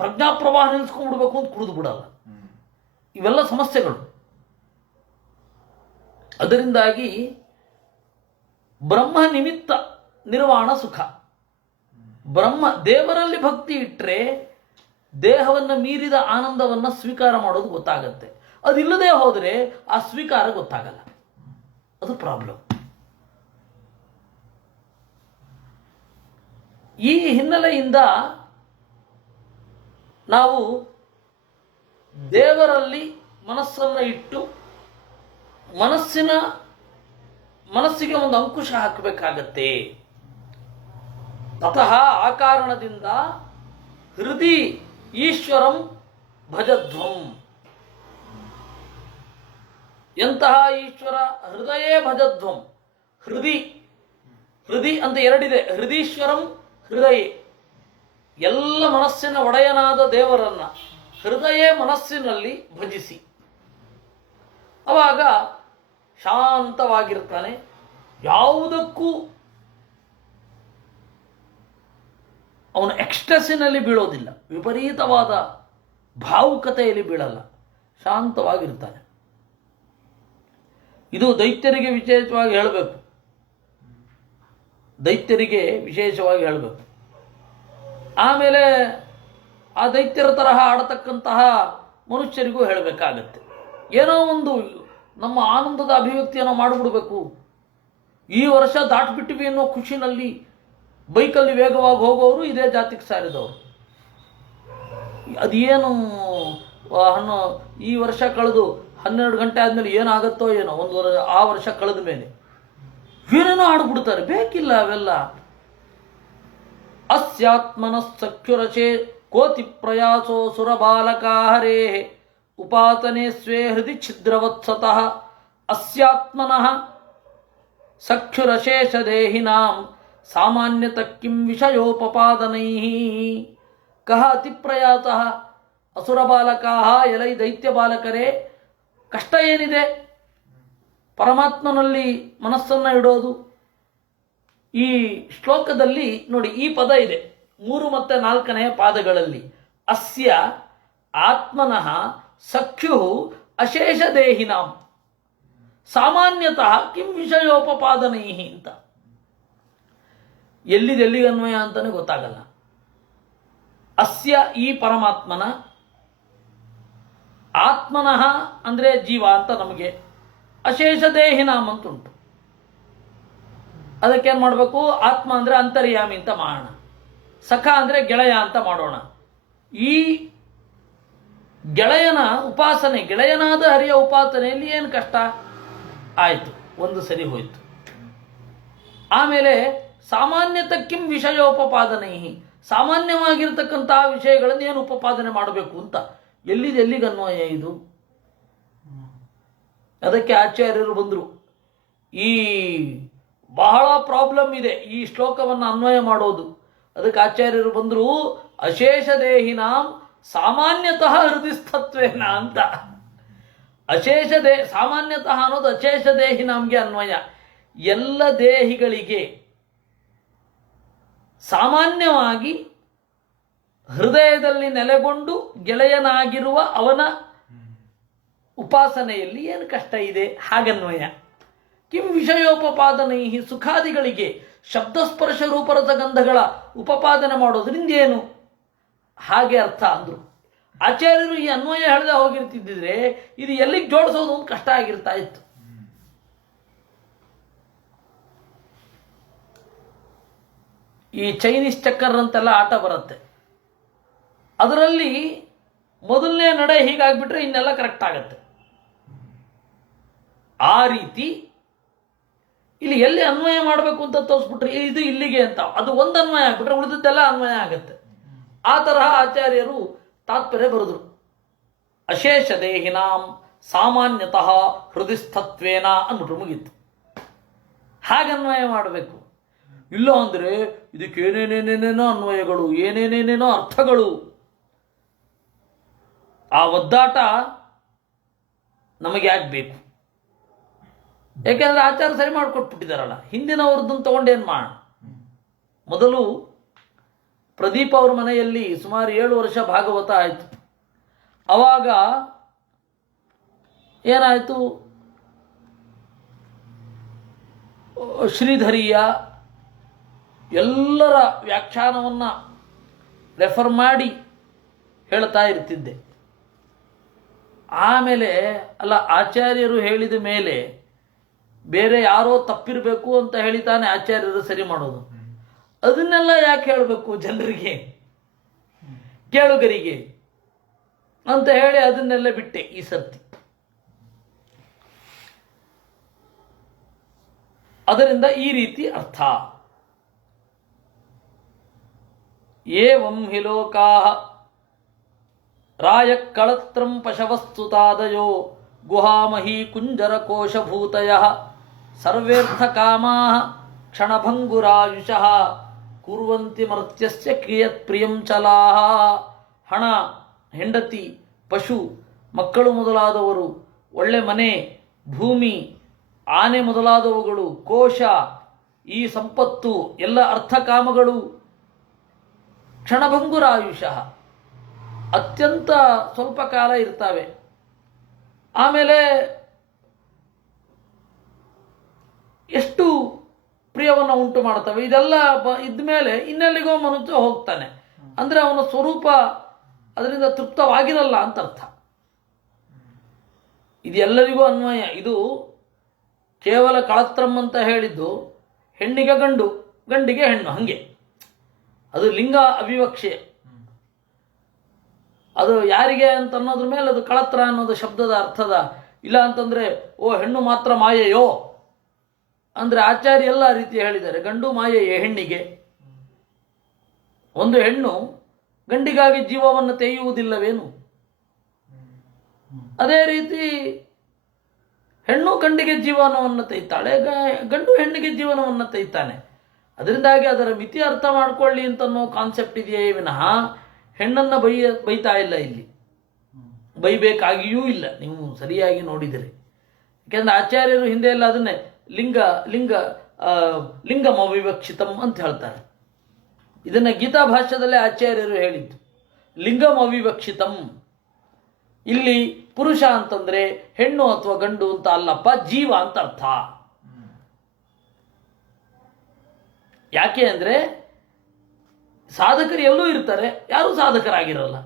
ಪ್ರಜ್ಞಾಪ್ರವಾಹ ನಿಲ್ಲಿಸ್ಕೊಂಡ್ಬಿಡ್ಬೇಕು ಅಂತ ಕುಡಿದು ಬಿಡಲ್ಲ. ಇವೆಲ್ಲ ಸಮಸ್ಯೆಗಳು. ಅದರಿಂದಾಗಿ ಬ್ರಹ್ಮ ನಿಮಿತ್ತ ನಿರ್ವಾಣ ಸುಖ. ದೇವರಲ್ಲಿ ಭಕ್ತಿ ಇಟ್ಟರೆ ದೇಹವನ್ನು ಮೀರಿದ ಆನಂದವನ್ನು ಸ್ವೀಕಾರ ಮಾಡೋದು ಗೊತ್ತಾಗತ್ತೆ. ಅದಿಲ್ಲದೆ ಹೋದರೆ ಆ ಸ್ವೀಕಾರ ಗೊತ್ತಾಗಲ್ಲ. ಅದು ಪ್ರಾಬ್ಲಮ್. ಈ ಹಿನ್ನೆಲೆಯಿಂದ ನಾವು ದೇವರಲ್ಲಿ ಮನಸ್ಸನ್ನು ಇಟ್ಟು ಮನಸ್ಸಿಗೆ ಒಂದು ಅಂಕುಶ ಹಾಕಬೇಕಾಗತ್ತೆ. ತತಃ ಆ ಕಾರಣದಿಂದ ಹೃದಯ ಈಶ್ವರಂ ಭಜಧ್ವಂ. ಎಂತಹ ಈಶ್ವರ? ಹೃದಯೇ ಭಜಧ್ವಂ. ಹೃದಯ ಅಂತ ಎರಡಿದೆ. ಹೃದೀಶ್ವರಂ, ಹೃದಯ. ಎಲ್ಲ ಮನಸ್ಸಿನ ಒಡೆಯನಾದ ದೇವರನ್ನ ಹೃದಯ ಮನಸ್ಸಿನಲ್ಲಿ ಭಜಿಸಿ. ಅವಾಗ ಶಾಂತವಾಗಿರ್ತಾನೆ. ಯಾವುದಕ್ಕೂ ಅವನು ಎಕ್ಸ್ಟಸಿನಲ್ಲಿ ಬೀಳೋದಿಲ್ಲ, ವಿಪರೀತವಾದ ಭಾವುಕತೆಯಲ್ಲಿ ಬೀಳಲ್ಲ, ಶಾಂತವಾಗಿರ್ತಾನೆ. ಇದು ದೈತ್ಯರಿಗೆ ವಿಶೇಷವಾಗಿ ಹೇಳಬೇಕು. ಆಮೇಲೆ ಆ ದೈತ್ಯರ ತರಹ ಆಡತಕ್ಕಂತಹ ಮನುಷ್ಯರಿಗೂ ಹೇಳಬೇಕಾಗತ್ತೆ. ಏನೋ ಒಂದು ನಮ್ಮ ಆನಂದದ ಅಭಿವ್ಯಕ್ತಿಯನ್ನು ಮಾಡಿಬಿಡ್ಬೇಕು. ಈ ವರ್ಷ ದಾಟ್ಬಿಟ್ಟಿವಿ ಅನ್ನೋ ಖುಷಿನಲ್ಲಿ ಬೈಕಲ್ಲಿ ವೇಗವಾಗಿ ಹೋಗೋರು ಇದೇ ಜಾತಿಗೆ ಸೇರಿದವರು. ಅದೇನು ಈ ವರ್ಷ ಕಳೆದು 12 ಗಂಟೆ ಆದಮೇಲೆ ಏನಾಗುತ್ತೋ ಏನೋ, ಆ ವರ್ಷ ಕಳೆದ ಮೇಲೆ ಏನೇನೋ ಆಡ್ಬಿಡ್ತಾರೆ. ಬೇಕಿಲ್ಲ ಅವೆಲ್ಲ. ಅಸ್ಯಾತ್ಮನ ಸಖ್ಯುರಚೆ ಕೋತಿ ಪ್ರಯಾಸೋ ಸುರಬಾಲಕಾಹರೇ ಉಪಾತನೆ ಸ್ವೇ ಹೃದಯ ಛಿದ್ರವತ್ಸತಃ ಅಸ್ಯಾತ್ಮನಃ ಸಖ್ಯುರಶೇಷ ದೇಹಿನಾಂ ಸಾಮಾನ್ಯತ ಕಿಂ ವಿಷಯೋಪಪಾದನೈಃ. ಕಹ ಅತಿಪ್ರಯಾಸಃ ಅಸುರ ಬಾಲಕಾಹ. ಎಲೈ ದೈತ್ಯ ಬಾಲಕರೇ, ಕಷ್ಟ ಏನಿದೆ ಪರಮಾತ್ಮನಲ್ಲಿ ಮನಸ್ಸನ್ನು ಇಡೋದು? ಈ ಶ್ಲೋಕದಲ್ಲಿ ನೋಡಿ, ಈ ಪದ ಇದೆ 3 ಮತ್ತು 4ನೇ ಪಾದಗಳಲ್ಲಿ. ಅಸ್ಯ ಆತ್ಮನಃ ಸಖ್ಯು ಅಶೇಷ ದೇಹಿನಾಂ ಸಾಮಾನ್ಯತಃ ಕಿಂ ವಿಷಯೋಪಪಾದನೈ ಅಂತ. ಎಲ್ಲಿಗೆ ಅನ್ವಯ ಅಂತಾನೆ ಗೊತ್ತಾಗಲ್ಲ. ಅಸ್ಯ ಈ ಪರಮಾತ್ಮನ, ಆತ್ಮನಃ ಅಂದರೆ ಜೀವ ಅಂತ ನಮಗೆ, ಅಶೇಷ ದೇಹಿನಾಂ ಅಂತುಂಟು. ಅದಕ್ಕೇನು ಮಾಡಬೇಕು? ಆತ್ಮ ಅಂದರೆ ಅಂತರ್ಯಾಮಿ ಅಂತ ಮಾಡೋಣ, ಸಖ ಅಂದರೆ ಗೆಳೆಯ ಅಂತ ಮಾಡೋಣ. ಈ ಗೆಳೆಯನ ಉಪಾಸನೆ, ಗೆಳೆಯನಾದ ಹರಿಯ ಉಪಾಸನೆಯಲ್ಲಿ ಏನು ಕಷ್ಟ? ಆಯಿತು, ಒಂದು ಸರಿ ಹೋಯಿತು. ಆಮೇಲೆ ಸಾಮಾನ್ಯತ ಕಿಂ ವಿಷಯೋಪಪಾದನೈ, ಸಾಮಾನ್ಯವಾಗಿರ್ತಕ್ಕಂತಹ ವಿಷಯಗಳನ್ನು ಏನು ಉಪಪಾದನೆ ಮಾಡಬೇಕು ಅಂತ. ಎಲ್ಲಿಗೆ ಅನ್ವಯ ಇದು? ಅದಕ್ಕೆ ಆಚಾರ್ಯರು ಬಂದರು. ಈ ಬಹಳ ಪ್ರಾಬ್ಲಮ್ ಇದೆ ಈ ಶ್ಲೋಕವನ್ನು ಅನ್ವಯ ಮಾಡೋದು. ಅದಕ್ಕೆ ಆಚಾರ್ಯರು ಬಂದರು, ಅಶೇಷ ದೇಹಿನಾಂ ಸಾಮಾನ್ಯತಃ ಹೃದಯಸ್ಥತ್ವೇನ ಅಂತ. ಸಾಮಾನ್ಯತಃ ಅನ್ನೋದು ಅಶೇಷ ದೇಹಿನಾಂಗೆ ಅನ್ವಯ. ಎಲ್ಲ ದೇಹಿಗಳಿಗೆ ಸಾಮಾನ್ಯವಾಗಿ ಹೃದಯದಲ್ಲಿ ನೆಲೆಗೊಂಡು ಗೆಳೆಯನಾಗಿರುವ ಅವನ ಉಪಾಸನೆಯಲ್ಲಿ ಏನು ಕಷ್ಟ ಇದೆ? ಹಾಗನ್ವಯ. ಕಿಂ ವಿಷಯೋಪಪಾದನೈ, ಸುಖಾದಿಗಳಿಗೆ ಶಬ್ದಸ್ಪರ್ಶ ರೂಪರಸ ಗಂಧಗಳ ಉಪಪಾದನೆ ಮಾಡೋದ್ರಿಂದ ಏನು? ಹಾಗೆ ಅರ್ಥ ಅಂದರು ಆಚಾರ್ಯರು. ಈ ಅನ್ವಯ ಹೇಳದೆ ಹೋಗಿರ್ತಿದ್ದಿದ್ರೆ ಇದು ಎಲ್ಲಿಗೆ ಜೋಡಿಸೋದು ಅಂತ ಕಷ್ಟ ಆಗಿರ್ತಾ ಇತ್ತು. ಈ ಚೈನೀಸ್ ಚಕ್ಕರ್ ಅಂತೆಲ್ಲ ಆಟ ಬರುತ್ತೆ. ಅದರಲ್ಲಿ ಮೊದಲನೇ ನಡೆ ಹೀಗಾಗ್ಬಿಟ್ರೆ ಇನ್ನೆಲ್ಲ ಕರೆಕ್ಟ್ ಆಗತ್ತೆ. ಆ ರೀತಿ ಇಲ್ಲಿ ಎಲ್ಲಿ ಅನ್ವಯ ಮಾಡಬೇಕು ಅಂತ ತೋರಿಸ್ಬಿಟ್ರೆ ಇದು ಇಲ್ಲಿಗೆ ಅಂತ, ಅದು ಒಂದು ಅನ್ವಯ ಆಗ್ಬಿಟ್ರೆ ಉಳಿದದ್ದೆಲ್ಲ ಅನ್ವಯ ಆಗತ್ತೆ. ಆ ತರಹ ಆಚಾರ್ಯರು ತಾತ್ಪರ್ಯ ಬರೆದರು. ಅಶೇಷ ದೇಹಿನಾಂ ಸಾಮಾನ್ಯತಃ ಹೃದಯಸ್ಥತ್ವೇನ ಅಂದ್ಬಿಟ್ರು, ಮುಗೀತು. ಹಾಗನ್ವಯ ಮಾಡಬೇಕು. ಇಲ್ಲ ಅಂದರೆ ಇದಕ್ಕೆ ಏನೇನೇನೇನೇನೋ ಅನ್ವಯಗಳು, ಏನೇನೇನೇನೋ ಅರ್ಥಗಳು. ಆ ಒದ್ದಾಟ ನಮಗೆ ಆಗಬೇಕು. ಯಾಕೆಂದ್ರೆ ಆಚಾರ ಸರಿ ಮಾಡಿಕೊಟ್ಬಿಟ್ಟಿದ್ದಾರಲ್ಲ, ಹಿಂದಿನವ್ರದ್ದನ್ನು ತಗೊಂಡೇನು ಮಾಡೋಣ. ಮೊದಲು ಪ್ರದೀಪ್ ಅವ್ರ ಮನೆಯಲ್ಲಿ ಸುಮಾರು 7 ವರ್ಷ ಭಾಗವತ ಆಯಿತು. ಆವಾಗ ಏನಾಯಿತು, ಶ್ರೀಧರಿಯ ಎಲ್ಲರ ವ್ಯಾಖ್ಯಾನವನ್ನು ರೆಫರ್ ಮಾಡಿ ಹೇಳ್ತಾ ಇರ್ತಿದ್ದೆ. ಆಮೇಲೆ ಅಲ್ಲ, ಆಚಾರ್ಯರು ಹೇಳಿದ ಮೇಲೆ ಬೇರೆ ಯಾರೋ ತಪ್ಪಿರಬೇಕು ಅಂತ ಹೇಳಿತಾನೆ ಆಚಾರ್ಯರು ಸರಿ ಮಾಡೋದು. ಅದನ್ನೆಲ್ಲ ಯಾಕೆ ಹೇಳಬೇಕು ಜನರಿಗೆ, ಕೇಳುಗರಿಗೆ ಅಂತ ಹೇಳಿ ಅದನ್ನೆಲ್ಲ ಬಿಟ್ಟೆ ಈ ಸರ್ತಿ. ಅದರಿಂದ ಈ ರೀತಿ ಅರ್ಥ. ಏವಂ ಹಿ ಲೋಕಾಃ ರಾಯಕ್ಕಳತ್ರಂ ಪಶವಸ್ತುತಾದಯೋ ಗುಹಾಮಹೀ ಕುಂಜರಕೋಶಭೂತಯಃ ಸರ್ವೇರ್ಥಕಾಮಾಃ ಕ್ಷಣಭಂಗುರಾಯುಷಃ ಕುರ್ವಂತಿ ಮರ್ತ್ಯಸ್ಯ ಕಿಯತ್ಪ್ರಿಯಂ ಚಲಾಃ. ಹಣ, ಹೆಂಡತಿ, ಪಶು, ಮಕ್ಕಳು ಮೊದಲಾದವರು, ಒಳ್ಳೆ ಮನೆ, ಭೂಮಿ, ಆನೆ ಮೊದಲಾದವುಗಳು, ಕೋಶ, ಈ ಸಂಪತ್ತು ಎಲ್ಲ ಅರ್ಥಕಾಮಗಳು ಕ್ಷಣಭಂಗುರಾಯುಷಃ ಅತ್ಯಂತ ಸ್ವಲ್ಪ ಕಾಲ ಇರ್ತವೆ. ಆಮೇಲೆ ಎಷ್ಟು ಪ್ರಿಯವನ್ನು ಉಂಟು ಮಾಡ್ತವೆ. ಇದೆಲ್ಲ ಇದ್ಮೇಲೆ ಇನ್ನೆಲ್ಲಿಗೋ ಮನುಷ್ಯ ಹೋಗ್ತಾನೆ. ಅಂದರೆ ಅವನ ಸ್ವರೂಪ ಅದರಿಂದ ತೃಪ್ತವಾಗಿರಲ್ಲ ಅಂತ ಅರ್ಥ. ಇದು ಎಲ್ಲರಿಗೂ ಅನ್ವಯ. ಇದು ಕೇವಲ ಕಳತ್ರಂ ಅಂತ ಹೇಳಿದ್ದು ಹೆಣ್ಣಿಗೆ ಗಂಡು, ಗಂಡಿಗೆ ಹೆಣ್ಣು, ಹಂಗೆ. ಅದು ಲಿಂಗ ಅವಿವಕ್ಷೆ. ಅದು ಯಾರಿಗೆ ಅಂತ ಅನ್ನೋದ್ರ ಮೇಲೆ ಅದು ಕಳತ್ರ ಅನ್ನೋದು ಶಬ್ದದ ಅರ್ಥದ. ಇಲ್ಲ ಅಂತಂದ್ರೆ ಓ ಹೆಣ್ಣು ಮಾತ್ರ ಮಾಯೆಯೋ ಅಂದ್ರೆ ಆಚಾರ್ಯ ಎಲ್ಲ ರೀತಿ ಹೇಳಿದ್ದಾರೆ. ಗಂಡು ಮಾಯೆಯೇ ಹೆಣ್ಣಿಗೆ. ಒಂದು ಹೆಣ್ಣು ಗಂಡಿಗಾಗಿ ಜೀವವನ್ನು ತೆಗೆಯುವುದಿಲ್ಲವೇನು? ಅದೇ ರೀತಿ ಹೆಣ್ಣು ಗಂಡಿಗೆ ಜೀವನವನ್ನು ತೆಯ್ತಾಳೆ, ಗಂಡು ಹೆಣ್ಣಿಗೆ ಜೀವನವನ್ನು ತೆಯ್ತಾನೆ. ಅದರಿಂದಾಗಿ ಅದರ ಮಿತಿ ಅರ್ಥ ಮಾಡ್ಕೊಳ್ಳಿ ಅಂತನ್ನೋ ಕಾನ್ಸೆಪ್ಟ್ ಇದೆಯೇ ವಿನಃ ಹೆಣ್ಣನ್ನು ಬೈತಾ ಇಲ್ಲ ಇಲ್ಲಿ, ಬೈಬೇಕಾಗಿಯೂ ಇಲ್ಲ. ನೀವು ಸರಿಯಾಗಿ ನೋಡಿದರೆ, ಯಾಕೆಂದ್ರೆ ಆಚಾರ್ಯರು ಹಿಂದೆ ಎಲ್ಲ ಅದನ್ನೇ ಲಿಂಗ ಲಿಂಗ ಲಿಂಗಂ ಅವಿವಕ್ಷಿತಂ ಅಂತ ಹೇಳ್ತಾರೆ. ಇದನ್ನ ಗೀತಾ ಭಾಷ್ಯದಲ್ಲೇ ಆಚಾರ್ಯರು ಹೇಳಿದ್ದು ಲಿಂಗಂ ಅವಿವಕ್ಷಿತಂ. ಇಲ್ಲಿ ಪುರುಷ ಅಂತಂದ್ರೆ ಹೆಣ್ಣು ಅಥವಾ ಗಂಡು ಅಂತ ಅಲ್ಲಪ್ಪ, ಜೀವ ಅಂತ ಅರ್ಥ. ಯಾಕೆ ಅಂದ್ರೆ ಸಾಧಕರು ಎಲ್ಲೂ ಇರ್ತಾರೆ, ಯಾರೂ ಸಾಧಕರಾಗಿರಲ್ಲ.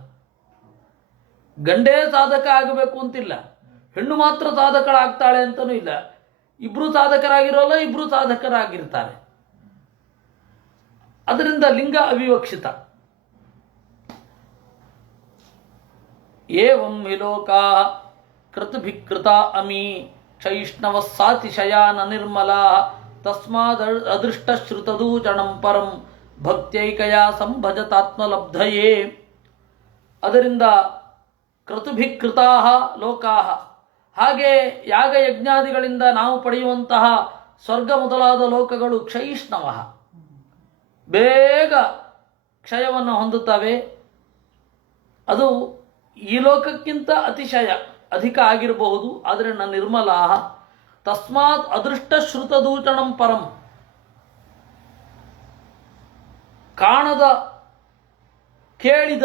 ಗಂಡೇ ಸಾಧಕ ಆಗಬೇಕು ಅಂತಿಲ್ಲ, ಹೆಣ್ಣು ಮಾತ್ರ ಸಾಧಕಳಾಗ್ತಾಳೆ ಅಂತನೂ ಇಲ್ಲ. ಇಬ್ರು ಸಾಧಕರಾಗಿರೋಲ್ಲ, ಇಬ್ರು ಸಾಧಕರಾಗಿರ್ತಾರೆ. ಅದರಿಂದ ಲಿಂಗ ಅವಿವಕ್ಷಿತ. ಏವಂ ವಿಲೋಕಾ ಕೃತಭಿಕೃತ ಅಮಿ ಕ್ಷೈಷ್ಣವ ಸಾತಿಶಯಾನ ನಿರ್ಮಲಾ ತಸ್ಮಾದ್ ಅದೃಷ್ಟಶ್ರುತದೂಚಣಂ ಪರಂ ಭಕ್ತ್ಯೈಕಯ ಸಂಭಜತಾತ್ಮಲಬ್ಧಯೇ. ಅದರಿಂದ ಕೃತುಭಿಕೃತಾ ಲೋಕಾ, ಹಾಗೆ ಯಾಗ ಯಜ್ಞಾದಿಗಳಿಂದ ನಾವು ಪಡೆಯುವಂತಹ ಸ್ವರ್ಗ ಮೊದಲಾದ ಲೋಕಗಳು ಕ್ಷಯಿಷ್ಣವ, ಬೇಗ ಕ್ಷಯವನ್ನು ಹೊಂದುತ್ತವೆ. ಅದು ಈ ಲೋಕಕ್ಕಿಂತ ಅತಿಶಯ ಅಧಿಕ ಆಗಿರಬಹುದು, ಆದರೆ ನಿರ್ಮಲಾ. ತಸ್ಮಾತ್ ಅದೃಷ್ಟ ಶ್ರುತದೂಚಣಂ ಪರಂ, ಕಾಣದ ಕೇಳಿದ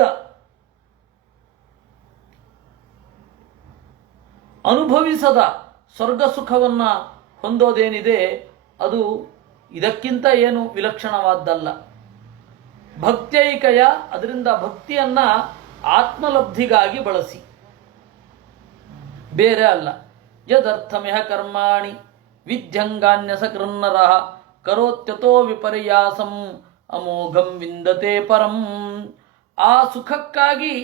ಅನುಭವಿಸದ ಸ್ವರ್ಗ ಸುಖವನ್ನು ಹೊಂದೋದೇನಿದೆ ಅದು ಇದಕ್ಕಿಂತ ಏನು ವಿಲಕ್ಷಣವಾದ್ದಲ್ಲ. ಭಕ್ತ್ಯೈಕಯ, ಅದರಿಂದ ಭಕ್ತಿಯನ್ನ ಆತ್ಮಲಬ್ಧಿಗಾಗಿ ಬಳಸಿ, ಬೇರೆ ಅಲ್ಲ. ಯದರ್ಥಮಿಹ ಕರ್ಮಾಣಿ ವಿದ್ಯಂಗಾನ್ಯಸ ಕೃನ್ನರಃ ಕರೋತ್ಯತೋ ವಿಪರ್ಯಾಸಂ ಅಮೋಘಂ ವಿಂದತೆ ಪರಂ. ಆ ಸುಖಕ್ಕಾಗಿ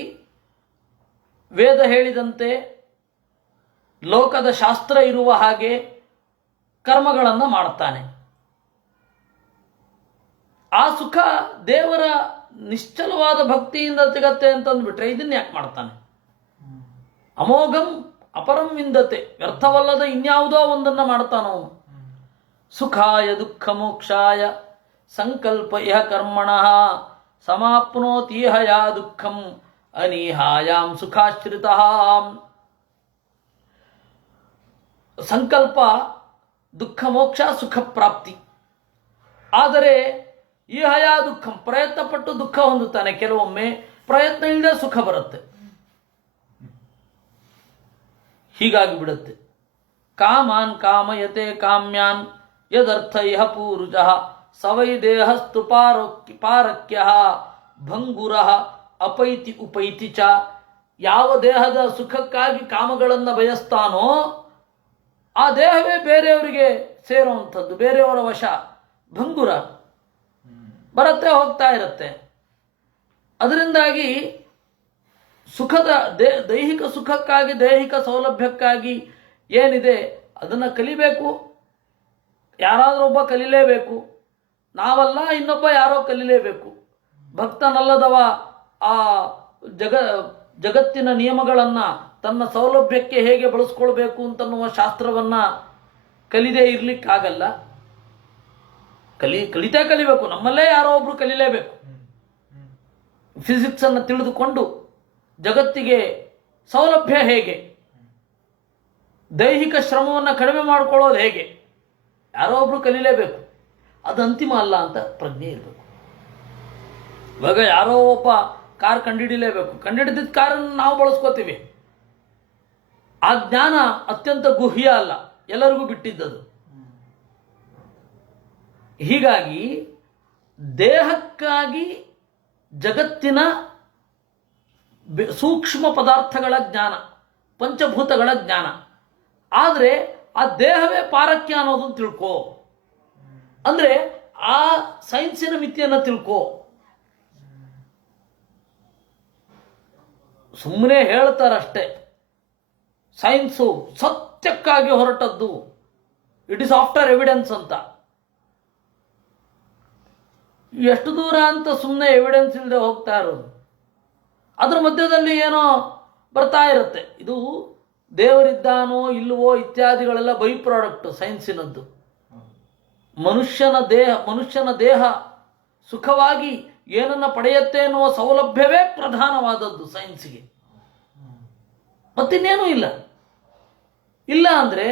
ವೇದ ಹೇಳಿದಂತೆ ಲೋಕದ ಶಾಸ್ತ್ರ ಇರುವ ಹಾಗೆ ಕರ್ಮಗಳನ್ನು ಮಾಡ್ತಾನೆ. ಆ ಸುಖ ದೇವರ ನಿಶ್ಚಲವಾದ ಭಕ್ತಿಯಿಂದ ಸಿಗತ್ತೆ ಅಂತಂದ್ಬಿಟ್ರೆ ಇದನ್ನ ಯಾಕೆ ಮಾಡ್ತಾನೆ? ಅಮೋಘಂ ಅಪರಂ ವಿಂದತೆ, ವ್ಯರ್ಥವಲ್ಲದ ಇನ್ಯಾವುದೋ ಒಂದನ್ನು ಮಾಡ್ತಾನೋ. ಸುಖಾಯ ದುಃಖ ಮೋಕ್ಷಾಯ ಸಂಕಲ್ಪ ಇಹ ಕರ್ಮಣಃ ಸಮಾಪ್ನೋತೀಹ ಯಾ ದುಃಖಂ ಅನೀಹಾಯಾಂ ಸುಖಾಶ್ರಿತಃ. ಸಂಕಲ್ಪ ದುಃಖ ಮೋಕ್ಷ ಸುಖ ಪ್ರಾಪ್ತಿ. ಆದರೆ ಈ ಹಯಾ ದುಃಖಂ, ಪ್ರಯತ್ನ ಪಟ್ಟು ದುಃಖ ಹೊಂದುತ್ತಾನೆ, ಕೆಲವೊಮ್ಮೆ ಪ್ರಯತ್ನ ಇಲ್ಲದೆ ಸುಖ ಬರುತ್ತೆ. ಹೀಗಾಗಿ ಬಿಡುತ್ತೆ. ಕಾಮಾನ್ ಕಾಮಯತೆ ಕಾಮ್ಯಾನ್ ಯದರ್ಥ ಇಹ ಪೂರುಜಃ ಸವೈ ದೇಹಸ್ತು ಪಾರಕ್ಯ ಭಂಗುರ ಅಪೈತಿ ಉಪೈತಿ ಚ. ಯಾವ ದೇಹದ ಸುಖಕ್ಕಾಗಿ ಕಾಮಗಳನ್ನು ಬಯಸ್ತಾನೋ ಆ ದೇಹವೇ ಬೇರೆಯವರಿಗೆ ಸೇರುವಂಥದ್ದು, ಬೇರೆಯವರ ವಶ, ಭಂಗುರ ಬರುತ್ತೆ ಹೋಗ್ತಾ ಇರುತ್ತೆ. ಅದರಿಂದಾಗಿ ಸುಖದ ದೈಹಿಕ ಸುಖಕ್ಕಾಗಿ, ದೈಹಿಕ ಸೌಲಭ್ಯಕ್ಕಾಗಿ ಏನಿದೆ ಅದನ್ನು ಕಲಿಬೇಕು. ಯಾರಾದರೂ ಒಬ್ಬ ಕಲಿಲೇಬೇಕು. ನಾವಲ್ಲ, ಇನ್ನೊಬ್ಬ ಯಾರೋ ಕಲಿಲೇಬೇಕು. ಭಕ್ತನಲ್ಲದವ ಆ ಜಗತ್ತಿನ ನಿಯಮಗಳನ್ನು ತನ್ನ ಸೌಲಭ್ಯಕ್ಕೆ ಹೇಗೆ ಬಳಸ್ಕೊಳ್ಬೇಕು ಅಂತನ್ನುವ ಶಾಸ್ತ್ರವನ್ನು ಕಲಿದೇ ಇರಲಿಕ್ಕಾಗಲ್ಲ. ಕಲಿತೇ ಕಲಿಬೇಕು. ನಮ್ಮಲ್ಲೇ ಯಾರೋ ಒಬ್ರು ಕಲಿಲೇಬೇಕು. ಫಿಸಿಕ್ಸನ್ನು ತಿಳಿದುಕೊಂಡು ಜಗತ್ತಿಗೆ ಸೌಲಭ್ಯ ಹೇಗೆ, ದೈಹಿಕ ಶ್ರಮವನ್ನು ಕಡಿಮೆ ಮಾಡಿಕೊಳ್ಳೋದು ಹೇಗೆ, ಯಾರೋ ಒಬ್ರು ಕಲಿಲೇಬೇಕು. ಅದು ಅಂತಿಮ ಅಲ್ಲ ಅಂತ ಪ್ರಜ್ಞೆ ಇರಬೇಕು. ಇವಾಗ ಯಾರೋ ಒಬ್ಬ ಕಾರ್ ಕಂಡುಹಿಡಿಲೇಬೇಕು. ಕಂಡುಹಿಡಿದಿದ್ದ ಕಾರನ್ನು ನಾವು ಬಳಸ್ಕೋತೀವಿ. ಆ ಜ್ಞಾನ ಅತ್ಯಂತ ಗುಹ್ಯ ಅಲ್ಲ, ಎಲ್ಲರಿಗೂ ಬಿಟ್ಟಿದ್ದದು. ಹೀಗಾಗಿ ದೇಹಕ್ಕಾಗಿ ಜಗತ್ತಿನ ಸೂಕ್ಷ್ಮ ಪದಾರ್ಥಗಳ ಜ್ಞಾನ, ಪಂಚಭೂತಗಳ ಜ್ಞಾನ. ಆದರೆ ಆ ದೇಹವೇ ಪಾರಕ್ಯ ಅನ್ನೋದನ್ನು ತಿಳ್ಕೋ. ಅಂದರೆ ಆ ಸೈನ್ಸಿನ ಮಿತಿಯನ್ನು ತಿಳ್ಕೋ. ಸುಮ್ಮನೆ ಹೇಳ್ತಾರಷ್ಟೇ. ಸೈನ್ಸು ಸತ್ಯಕ್ಕಾಗಿ ಹೊರಟದ್ದು, ಇಟ್ ಇಸ್ ಆಫ್ಟರ್ ಎವಿಡೆನ್ಸ್ ಅಂತ. ಎಷ್ಟು ದೂರ ಅಂತ ಸುಮ್ಮನೆ ಎವಿಡೆನ್ಸ್ ಇಲ್ಲದೆ ಹೋಗ್ತಾ ಇರೋದು. ಅದರ ಮಧ್ಯದಲ್ಲಿ ಏನೋ ಬರ್ತಾ ಇರುತ್ತೆ. ಇದು ದೇವರಿದ್ದಾನೋ ಇಲ್ಲವೋ ಇತ್ಯಾದಿಗಳೆಲ್ಲ ಬೈ ಪ್ರಾಡಕ್ಟ್ ಸೈನ್ಸಿನದ್ದು. ಮನುಷ್ಯನ ದೇಹ ಸುಖವಾಗಿ ಏನನ್ನ ಪಡೆಯುತ್ತೆ ಎನ್ನುವ ಸೌಲಭ್ಯವೇ ಪ್ರಧಾನವಾದದ್ದು ಸೈನ್ಸಿಗೆ. ಮತ್ತಿನ್ನೇನೂ ಇಲ್ಲ. ಇಲ್ಲ ಅಂದರೆ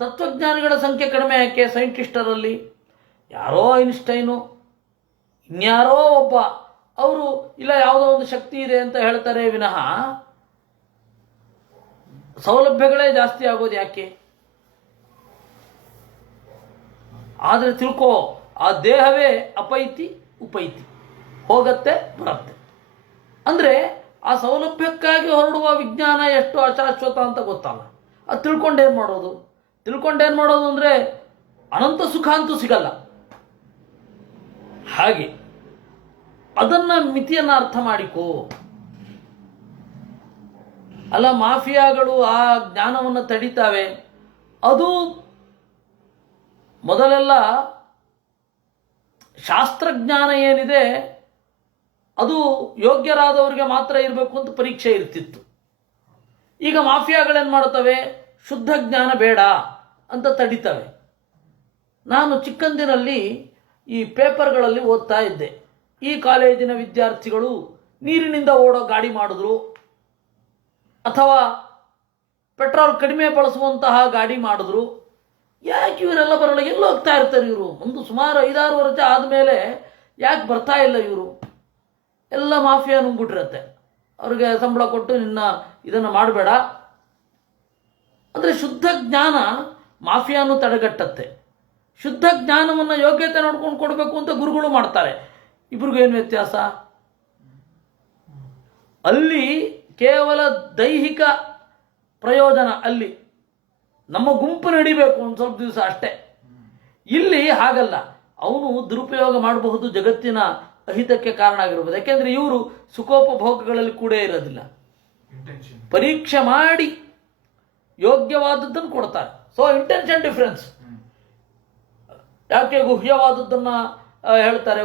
ತತ್ವಜ್ಞಾನಿಗಳ ಸಂಖ್ಯೆ ಕಡಿಮೆ ಯಾಕೆ ಸೈಂಟಿಸ್ಟರಲ್ಲಿ? ಯಾರೋ ಐನ್ಸ್ಟೈನು, ಇನ್ಯಾರೋ ಒಬ್ಬ, ಅವರು ಇಲ್ಲ ಯಾವುದೋ ಒಂದು ಶಕ್ತಿ ಇದೆ ಅಂತ ಹೇಳ್ತಾರೆ ವಿನಃ ಸೌಲಭ್ಯಗಳೇ ಜಾಸ್ತಿ ಆಗೋದು ಯಾಕೆ? ಆದರೆ ತಿಳ್ಕೋ, ಆ ದೇಹವೇ ಅಪೈತಿ ಉಪೈತಿ, ಹೋಗತ್ತೆ ಬರುತ್ತೆ. ಅಂದರೆ ಆ ಸೌಲಭ್ಯಕ್ಕಾಗಿ ಹೊರಡುವ ವಿಜ್ಞಾನ ಎಷ್ಟು ಅಶಾಶ್ವತ ಅಂತ ಗೊತ್ತಲ್ಲ. ಅದು ತಿಳ್ಕೊಂಡೇನು ಮಾಡೋದು ಅಂದರೆ ಅನಂತ ಸುಖ ಅಂತೂ ಸಿಗಲ್ಲ. ಹಾಗೆ ಅದನ್ನ ಮಿತಿಯನ್ನು ಅರ್ಥ ಮಾಡಿಕೋ. ಅಲ್ಲ, ಮಾಫಿಯಾಗಳು ಆ ಜ್ಞಾನವನ್ನು ತಡಿತಾವೆ. ಅದು ಮೊದಲೆಲ್ಲ ಶಾಸ್ತ್ರಜ್ಞಾನ ಏನಿದೆ ಅದು ಯೋಗ್ಯರಾದವರಿಗೆ ಮಾತ್ರ ಇರಬೇಕು ಅಂತ ಪರೀಕ್ಷೆ ಇರ್ತಿತ್ತು. ಈಗ ಮಾಫಿಯಾಗಳೇನು ಮಾಡ್ತವೆ? ಶುದ್ಧ ಜ್ಞಾನ ಬೇಡ ಅಂತ ತಡಿತವೆ. ನಾನು ಚಿಕ್ಕಂದಿನಲ್ಲಿ ಈ ಪೇಪರ್ಗಳಲ್ಲಿ ಓದ್ತಾ ಇದ್ದೆ, ಈ ಕಾಲೇಜಿನ ವಿದ್ಯಾರ್ಥಿಗಳು ನೀರಿನಿಂದ ಓಡೋ ಗಾಡಿ ಮಾಡಿದ್ರು, ಅಥವಾ ಪೆಟ್ರೋಲ್ ಕಡಿಮೆ ಬಳಸುವಂತಹ ಗಾಡಿ ಮಾಡಿದ್ರು. ಯಾಕೆ ಇವರೆಲ್ಲ ಬರಲ್ಲ? ಎಲ್ಲೋ ಹೋಗ್ತಾ ಇರ್ತಾರೆ ಇವರು. ಒಂದು ಸುಮಾರು 5-6 ವರ್ಷ ಆದಮೇಲೆ ಯಾಕೆ ಬರ್ತಾ ಇಲ್ಲ ಇವರು? ಎಲ್ಲ ಮಾಫಿಯಾ ನುಂಗ್ಬಿಟ್ಟಿರತ್ತೆ. ಅವ್ರಿಗೆ ಸಂಬಳ ಕೊಟ್ಟು ನಿನ್ನ ಇದನ್ನು ಮಾಡಬೇಡ ಅಂದರೆ ಶುದ್ಧ ಜ್ಞಾನ ಮಾಫಿಯಾನು ತಡೆಗಟ್ಟತ್ತೆ. ಶುದ್ಧ ಜ್ಞಾನವನ್ನು ಯೋಗ್ಯತೆ ನೋಡ್ಕೊಂಡು ಕೊಡಬೇಕು ಅಂತ ಗುರುಗಳು ಮಾಡ್ತಾರೆ. ಇಬ್ರಿಗೂ ಏನು ವ್ಯತ್ಯಾಸ? ಅಲ್ಲಿ ಕೇವಲ ದೈಹಿಕ ಪ್ರಯೋಜನ, ಅಲ್ಲಿ ನಮ್ಮ ಗುಂಪು ನಡಿಬೇಕು ಒಂದು ಸ್ವಲ್ಪ ದಿವಸ ಅಷ್ಟೇ. ಇಲ್ಲಿ ಹಾಗಲ್ಲ. ಅವನು ದುರುಪಯೋಗ ಮಾಡಬಹುದು, ಜಗತ್ತಿನ ಅಹಿತಕ್ಕೆ ಕಾರಣ ಆಗಿರ್ಬೋದು. ಯಾಕೆಂದ್ರೆ ಇವರು ಸುಖೋಪಭೋಗಗಳಲ್ಲಿ ಕೂಡ ಇರೋದಿಲ್ಲ. ಪರೀಕ್ಷೆ ಮಾಡಿ ಯೋಗ್ಯವಾದದ್ದನ್ನು ಕೊಡ್ತಾರೆ. So intention difference. ಯಾಕೆ ಗುಹ್ಯವಾದದ್ದನ್ನು ಹೇಳ್ತಾರೆ?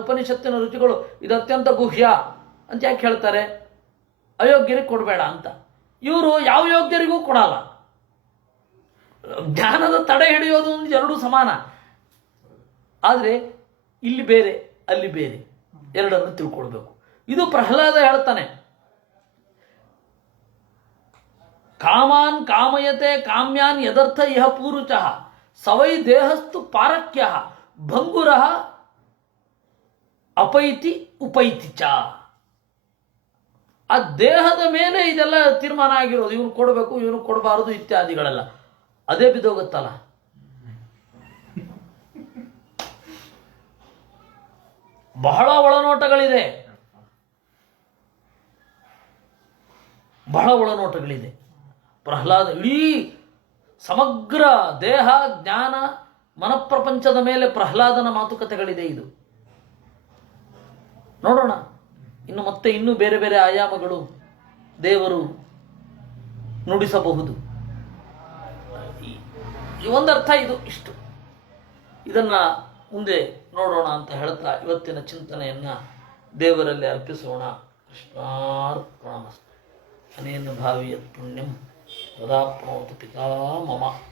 ಉಪನಿಷತ್ತಿನ ರುಚಿಗಳು ಇದು ಅತ್ಯಂತ ಗುಹ್ಯ ಅಂತ ಯಾಕೆ ಹೇಳ್ತಾರೆ? ಅಯೋಗ್ಯರಿಗೆ ಕೊಡಬೇಡ ಅಂತ. ಇವರು ಯಾವ ಯೋಗ್ಯರಿಗೂ ಕೊಡಲ್ಲ. ಜ್ಞಾನದ ತಡೆ ಹಿಡಿಯೋದು ಎರಡೂ ಸಮಾನ. ಆದರೆ ಇಲ್ಲಿ ಬೇರೆ, ಅಲ್ಲಿ ಬೇರೆ, ಎರಡನ್ನು ತಿಳ್ಕೊಳ್ಬೇಕು. ಇದು ಪ್ರಹ್ಲಾದ ಹೇಳ್ತಾನೆ, ಕಾಮಾನ್ ಕಾಮಯತೆ ಕಾಮ್ಯಾನ್ ಯದರ್ಥ ಇಹ ಪೂರುಚಃ ಸವೈ ದೇಹಸ್ತು ಪಾರಕ್ಯ ಭಂಗುರ ಅಪೈತಿ ಉಪೈತಿ ಚ. ಆ ದೇಹದ ಮೇಲೆ ಇದೆಲ್ಲ ತೀರ್ಮಾನ ಆಗಿರೋದು, ಇವನು ಕೊಡಬೇಕು ಇವನು ಕೊಡಬಾರದು ಇತ್ಯಾದಿಗಳೆಲ್ಲ. ಅದೇ ಬಿದ್ದೋಗುತ್ತಲ್ಲ. ಬಹಳ ಒಳನೋಟಗಳಿದೆ, ಬಹಳ ಒಳನೋಟಗಳಿದೆ. ಪ್ರಹ್ಲಾದ ಇಡೀ ಸಮಗ್ರ ದೇಹ ಜ್ಞಾನ ಮನಪ್ರಪಂಚದ ಮೇಲೆ ಪ್ರಹ್ಲಾದನ ಮಾತುಕತೆಗಳಿದೆ. ಇದು ನೋಡೋಣ. ಇನ್ನು ಮತ್ತೆ ಇನ್ನೂ ಬೇರೆ ಬೇರೆ ಆಯಾಮಗಳು ದೇವರು ನುಡಿಸಬಹುದು. ಈ ಒಂದರ್ಥ ಇದು ಇಷ್ಟು. ಇದನ್ನ ಮುಂದೆ ನೋಡೋಣ ಅಂತ ಹೇಳ್ತಾ ಇವತ್ತಿನ ಚಿಂತನೆಯನ್ನ ದೇವರಲ್ಲಿ ಅರ್ಪಿಸೋಣ. ಕೃಷ್ಣಾರ್ಪಣಮಸ್ತು. ಅನೇನ ಭಾವಿಯತ್ ಪುಣ್ಯಂ ತದಾಪ್ನೋತು ಪಿತಾ ಮಮ.